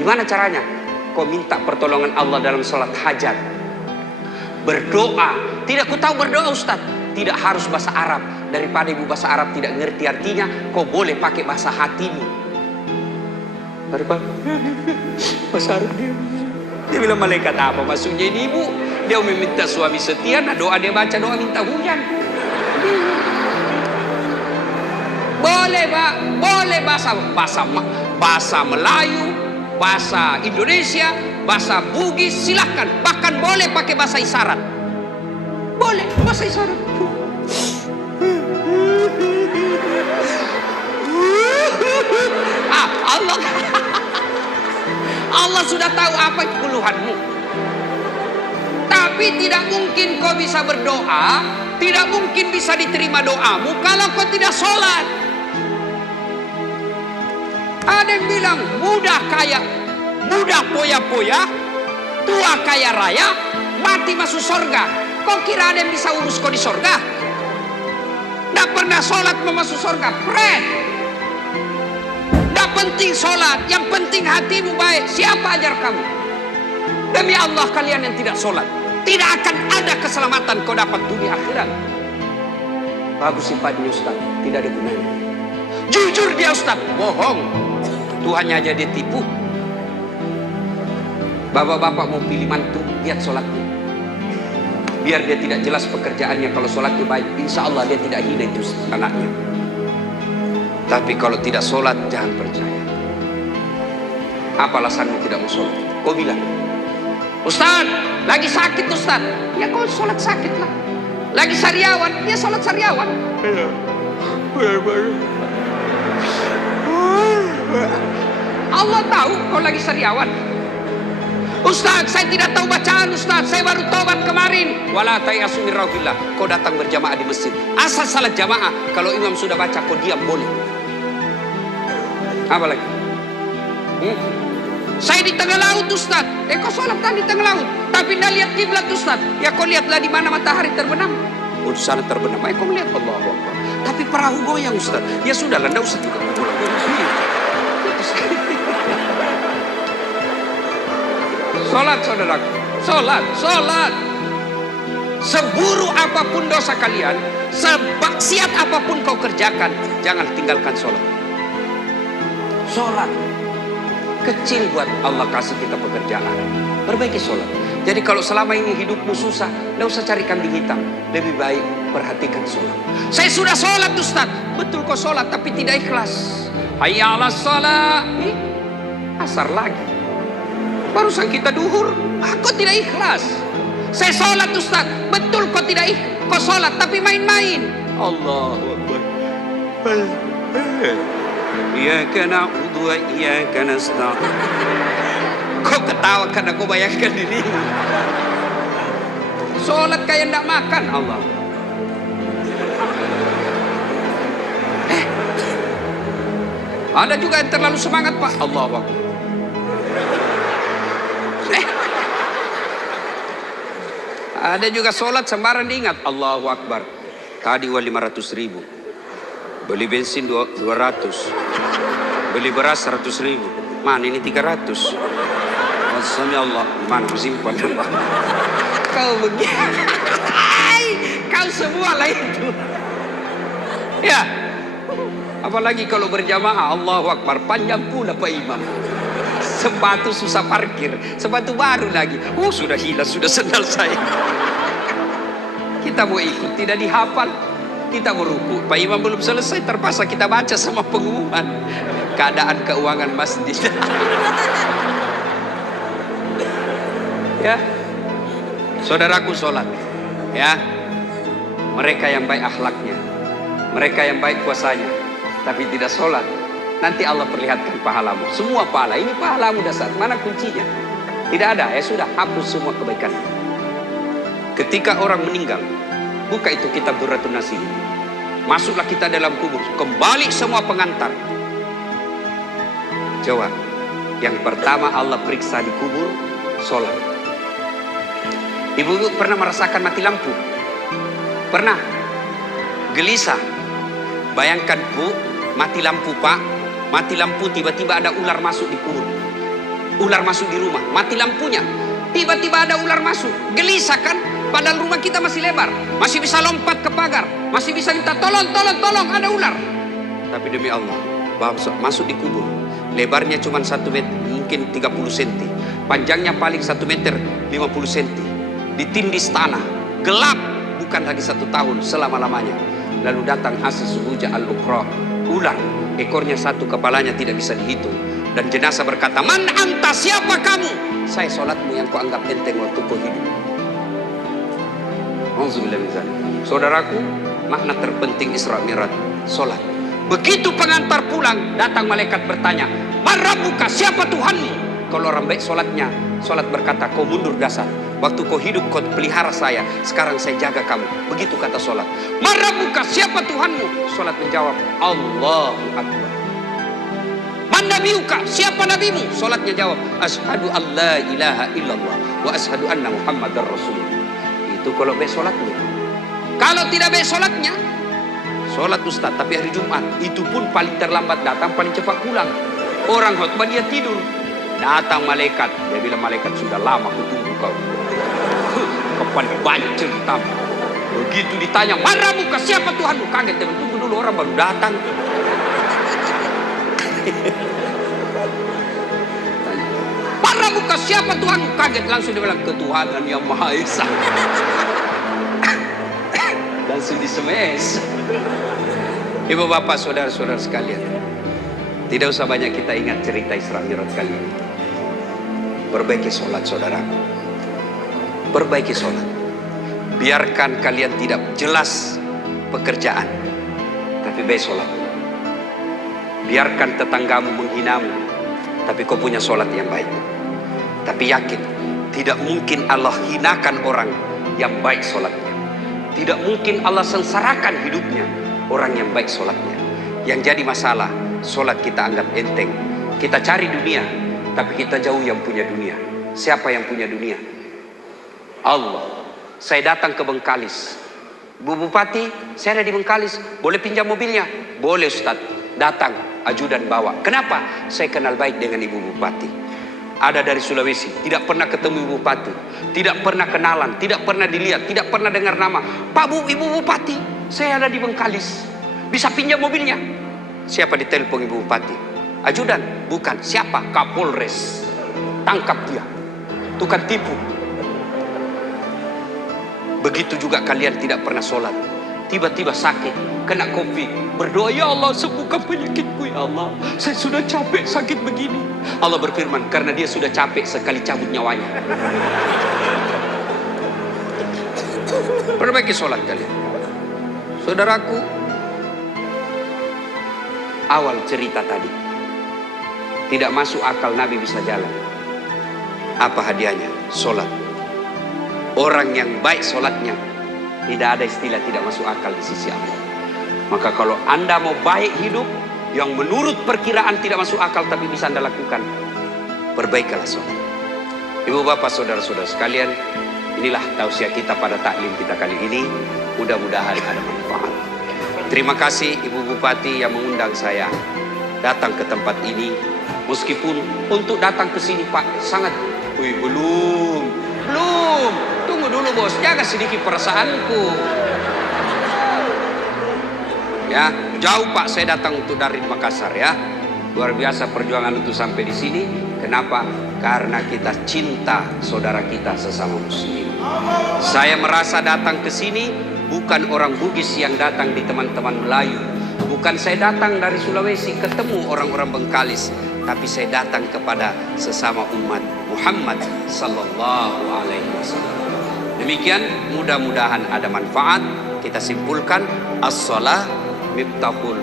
Gimana caranya? Kau minta pertolongan Allah dalam sholat hajat. Berdoa. Tidak ku tahu berdoa Ustaz. Tidak harus bahasa Arab. Daripada ibu bahasa Arab tidak ngerti artinya, kau boleh pakai bahasa hatimu. Bahasa Arab dia bilang malaikat apa maksudnya ini ibu? Dia meminta suami setia, nah doa dia baca doa minta hujan. Boleh Pak, boleh bahasa Melayu, bahasa Indonesia, bahasa Bugis, silahkan. Bahkan boleh pakai bahasa isyarat. Boleh bahasa isyarat. Allah sudah tahu apa keluhanmu. Tapi tidak mungkin kau bisa berdoa, tidak mungkin bisa diterima doamu kalau kau tidak sholat. Ada yang bilang mudah kaya, mudah poya-poya, tua kaya raya, mati masuk surga. Kau kira ada yang bisa urus kau di surga? Tidak pernah sholat mau masuk surga, friend. Tidak penting sholat, yang penting hatimu baik. Siapa ajar kamu? Demi Allah, kalian yang tidak sholat, tidak akan ada keselamatan kau dapat dunia akhirat. Bagus sifatnya Ustaz, tidak ada gunanya. Jujur dia Ustaz, bohong. Tuhannya aja dia tipu. Bapak-bapak mau pilih mantu, lihat sholatnya. Biar dia tidak jelas pekerjaannya. Kalau sholatnya baik, insya Allah dia tidak hina itu anaknya. Tapi kalau tidak sholat, jangan percaya. Apa alasanmu tidak mau sholat? Kau bilang, Ustaz, lagi sakit Ustaz. Ya kau sholat sakit lah. Lagi sariawan, ya sholat sariawan. Allah tahu kau lagi sariawan. Ustaz, saya tidak tahu bacaan Ustaz, saya baru tobat kemarin. Wala tayasu min rauhillah. Kau datang berjamaah di masjid, asal salat jamaah. Kalau imam sudah baca, kau diam boleh. Apa lagi? Saya di tengah laut Ustaz. Kau sholat kan di tengah laut, tapi tidak lihat kiblat Ustaz. Ya kau lihatlah di mana matahari terbenam. Oh di sana terbenam. Kau melihat Allahu Akbar. Tapi perahu goyang Ustaz. Ya sudah, tidak usah juga. Sholat saudaraku, sholat. Seburuk apapun dosa kalian, sebaksiat apapun kau kerjakan, jangan tinggalkan sholat. Sholat kecil buat Allah kasih kita pekerjaan. Perbaiki sholat. Jadi kalau selama ini hidupmu susah, tidak usah cari kambing hitam. Lebih baik perhatikan sholat. Saya sudah sholat Ustaz. Betul kau sholat tapi tidak ikhlas. Hayya 'alas shalah. Asar lagi. Barusan kita duhur, aku tidak ikhlas. Saya sholat Ustaz, betul kau tidak ikhlas. Kau sholat tapi main-main. Allahu Akbar. Iyyaka na'budu wa iyyaka nasta'in. Kau ketawa karena kau bayangkan dirimu. Sholat kayak tidak makan. Allah. Ada juga yang terlalu semangat Pak. Allahu Akbar. Ada juga sholat sembarang diingat. Allahu Akbar. Tadi uang 500.000. Beli bensin 200. Beli beras 100.000. Mana ini 300. Maksudnya Allah. Mana simpan. Kau begini. Kau semua lah itu. Ya. Apalagi kalau berjamaah. Allahu Akbar. Panjang pula Pak Imam. Sepatu susah parkir, sepatu baru lagi. Sudah hilang, sudah sendal saya. Kita mau ikut, tidak dihafal. Kita mau ruku, Pak Imam belum selesai, terpaksa kita baca sama pengumuman keadaan keuangan masjid. Ya, saudaraku sholat. Ya, mereka yang baik akhlaknya, mereka yang baik puasanya, tapi tidak sholat. Nanti Allah perlihatkan pahalamu. Semua pahala. Ini pahalamu dasar. Mana kuncinya? Tidak ada. Ya sudah. Hapus semua kebaikan. Ketika orang meninggal, buka itu kitab Durratun Nasir. Masuklah kita dalam kubur. Kembali semua pengantar. Coba. Yang pertama Allah periksa di kubur, sholat. Ibu-ibu pernah merasakan mati lampu? Pernah? Gelisah. Bayangkan Bu, mati lampu Pak. Mati lampu, tiba-tiba ada ular masuk di kubur. Ular masuk di rumah, mati lampunya. Tiba-tiba ada ular masuk. Gelisah kan? Padahal rumah kita masih lebar. Masih bisa lompat ke pagar. Masih bisa minta tolong, ada ular. Tapi demi Allah, masuk di kubur. Lebarnya cuma 1 meter, mungkin 30 cm. Panjangnya paling 1 meter 50 cm. Ditindis tanah. Gelap, bukan lagi 1 tahun, selama-lamanya. Lalu datang Asis Suhuja Al-Ukhra. Ular. Ekornya 1, kepalanya tidak bisa dihitung. Dan jenazah berkata, Man anta, siapa kamu? Saya sholatmu yang kau anggap enteng waktu kau hidup. Saudaraku, makna terpenting Isra Mi'raj, sholat. Begitu pengantar pulang, datang malaikat bertanya, Man rabbuka, siapa Tuhanmu? Kalau orang baik sholatnya, sholat berkata, kau mundur dasar. Waktu kau hidup kau pelihara saya, sekarang saya jaga kamu. Begitu kata sholat. Man rabbuka, siapa Tuhanmu? Sholat menjawab, Allahu Akbar. Man nabiyuka? Siapa nabimu? Salatnya jawab, asyhadu an la ilaha illallah wa asyhadu anna muhammadar rasulullah. Itu kalau baik salatnya. Kalau tidak baik salatnya, salat ustaz tapi hari Jumat, itu pun paling terlambat datang, paling cepat pulang. Orang khutbah dia tidur. Datang malaikat, dia bilang, malaikat sudah lama kutunggu kau. Kapan banyak cerita. Begitu ditanya, mana muka siapa Tuhanmu? Kaget, teman, tunggu dulu, orang baru datang. Mana muka siapa Tuhanmu? Kaget, langsung dia bilang, ketuhanan yang Maha Esa. Langsung disemes. Ibu bapak saudara-saudara sekalian, tidak usah banyak kita ingat cerita Isra Mi'raj kali ini. Perbaiki sholat saudaraku, perbaiki sholat. Biarkan kalian tidak jelas pekerjaan, tapi baik sholat. Biarkan tetanggamu menghinamu, tapi kau punya sholat yang baik. Tapi yakin, tidak mungkin Allah hinakan orang yang baik sholatnya. Tidak mungkin Allah sengsarakan hidupnya orang yang baik sholatnya. Yang jadi masalah, sholat kita anggap enteng. Kita cari dunia, tapi kita jauh yang punya dunia. Siapa yang punya dunia? Allah. Saya datang ke Bengkalis. Bu Bupati, saya ada di Bengkalis. Boleh pinjam mobilnya? Boleh Ustaz. Datang, ajudan bawa. Kenapa? Saya kenal baik dengan Ibu Bupati. Ada dari Sulawesi, tidak pernah ketemu Ibu Bupati, tidak pernah kenalan, tidak pernah dilihat, tidak pernah dengar nama. Pak Bu, Ibu Bupati, saya ada di Bengkalis. Bisa pinjam mobilnya? Siapa ditelepon Ibu Bupati? Ajudan? Bukan. Siapa? Kapolres. Tangkap dia. Itu kan tipu. Begitu juga kalian tidak pernah sholat. Tiba-tiba sakit, kena COVID. Berdoa, ya Allah sembuhkan penyakitku ya Allah. Saya sudah capek sakit begini. Allah berfirman, karena dia sudah capek sekali cabut nyawanya. Perbaiki sholat kalian. Saudaraku, awal cerita tadi, tidak masuk akal Nabi bisa jalan. Apa hadiahnya? Sholat. Orang yang baik sholatnya, tidak ada istilah tidak masuk akal di sisi Allah. Maka kalau Anda mau baik hidup, yang menurut perkiraan tidak masuk akal tapi bisa Anda lakukan, perbaikilah sholat. Ibu bapak saudara-saudara sekalian, inilah tausiah kita pada taklim kita kali ini. Mudah-mudahan ada manfaat. Terima kasih Ibu Bupati yang mengundang saya datang ke tempat ini. Meskipun untuk datang ke sini Pak sangat, belum. Tunggu dulu bos, jaga sedikit perasaanku. Ya, jauh Pak saya datang untuk dari Makassar ya. Luar biasa perjuangan untuk sampai di sini. Kenapa? Karena kita cinta saudara kita sesama muslim. Saya merasa datang ke sini bukan orang Bugis yang datang di teman-teman Melayu. Bukan saya datang dari Sulawesi ketemu orang-orang Bengkalis, tapi saya datang kepada sesama umat Muhammad sallallahu alaihi wasallam. Demikian, mudah-mudahan ada manfaat. Kita simpulkan, as-shalah miftahul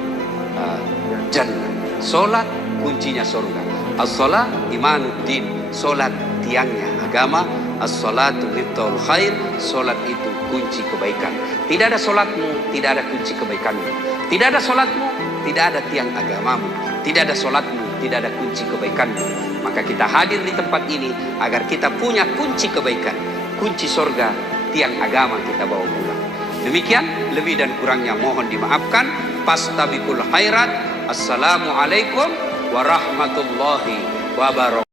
jannah. Salat kuncinya surga. As-shalah imanuddin, salat tiangnya agama. As-salatu miftahul khair, salat itu kunci kebaikan. Tidak ada salatmu, tidak ada kunci kebaikanmu. Tidak ada salatmu, tidak ada tiang agamamu. Tidak ada salatmu, tidak ada kunci kebaikanmu. Maka kita hadir di tempat ini agar kita punya kunci kebaikan, kunci surga, tiang agama kita bawa pulang. Demikian, lebih dan kurangnya mohon dimaafkan. Fastabiqul khairat. Assalamualaikum warahmatullahi wabarakatuh.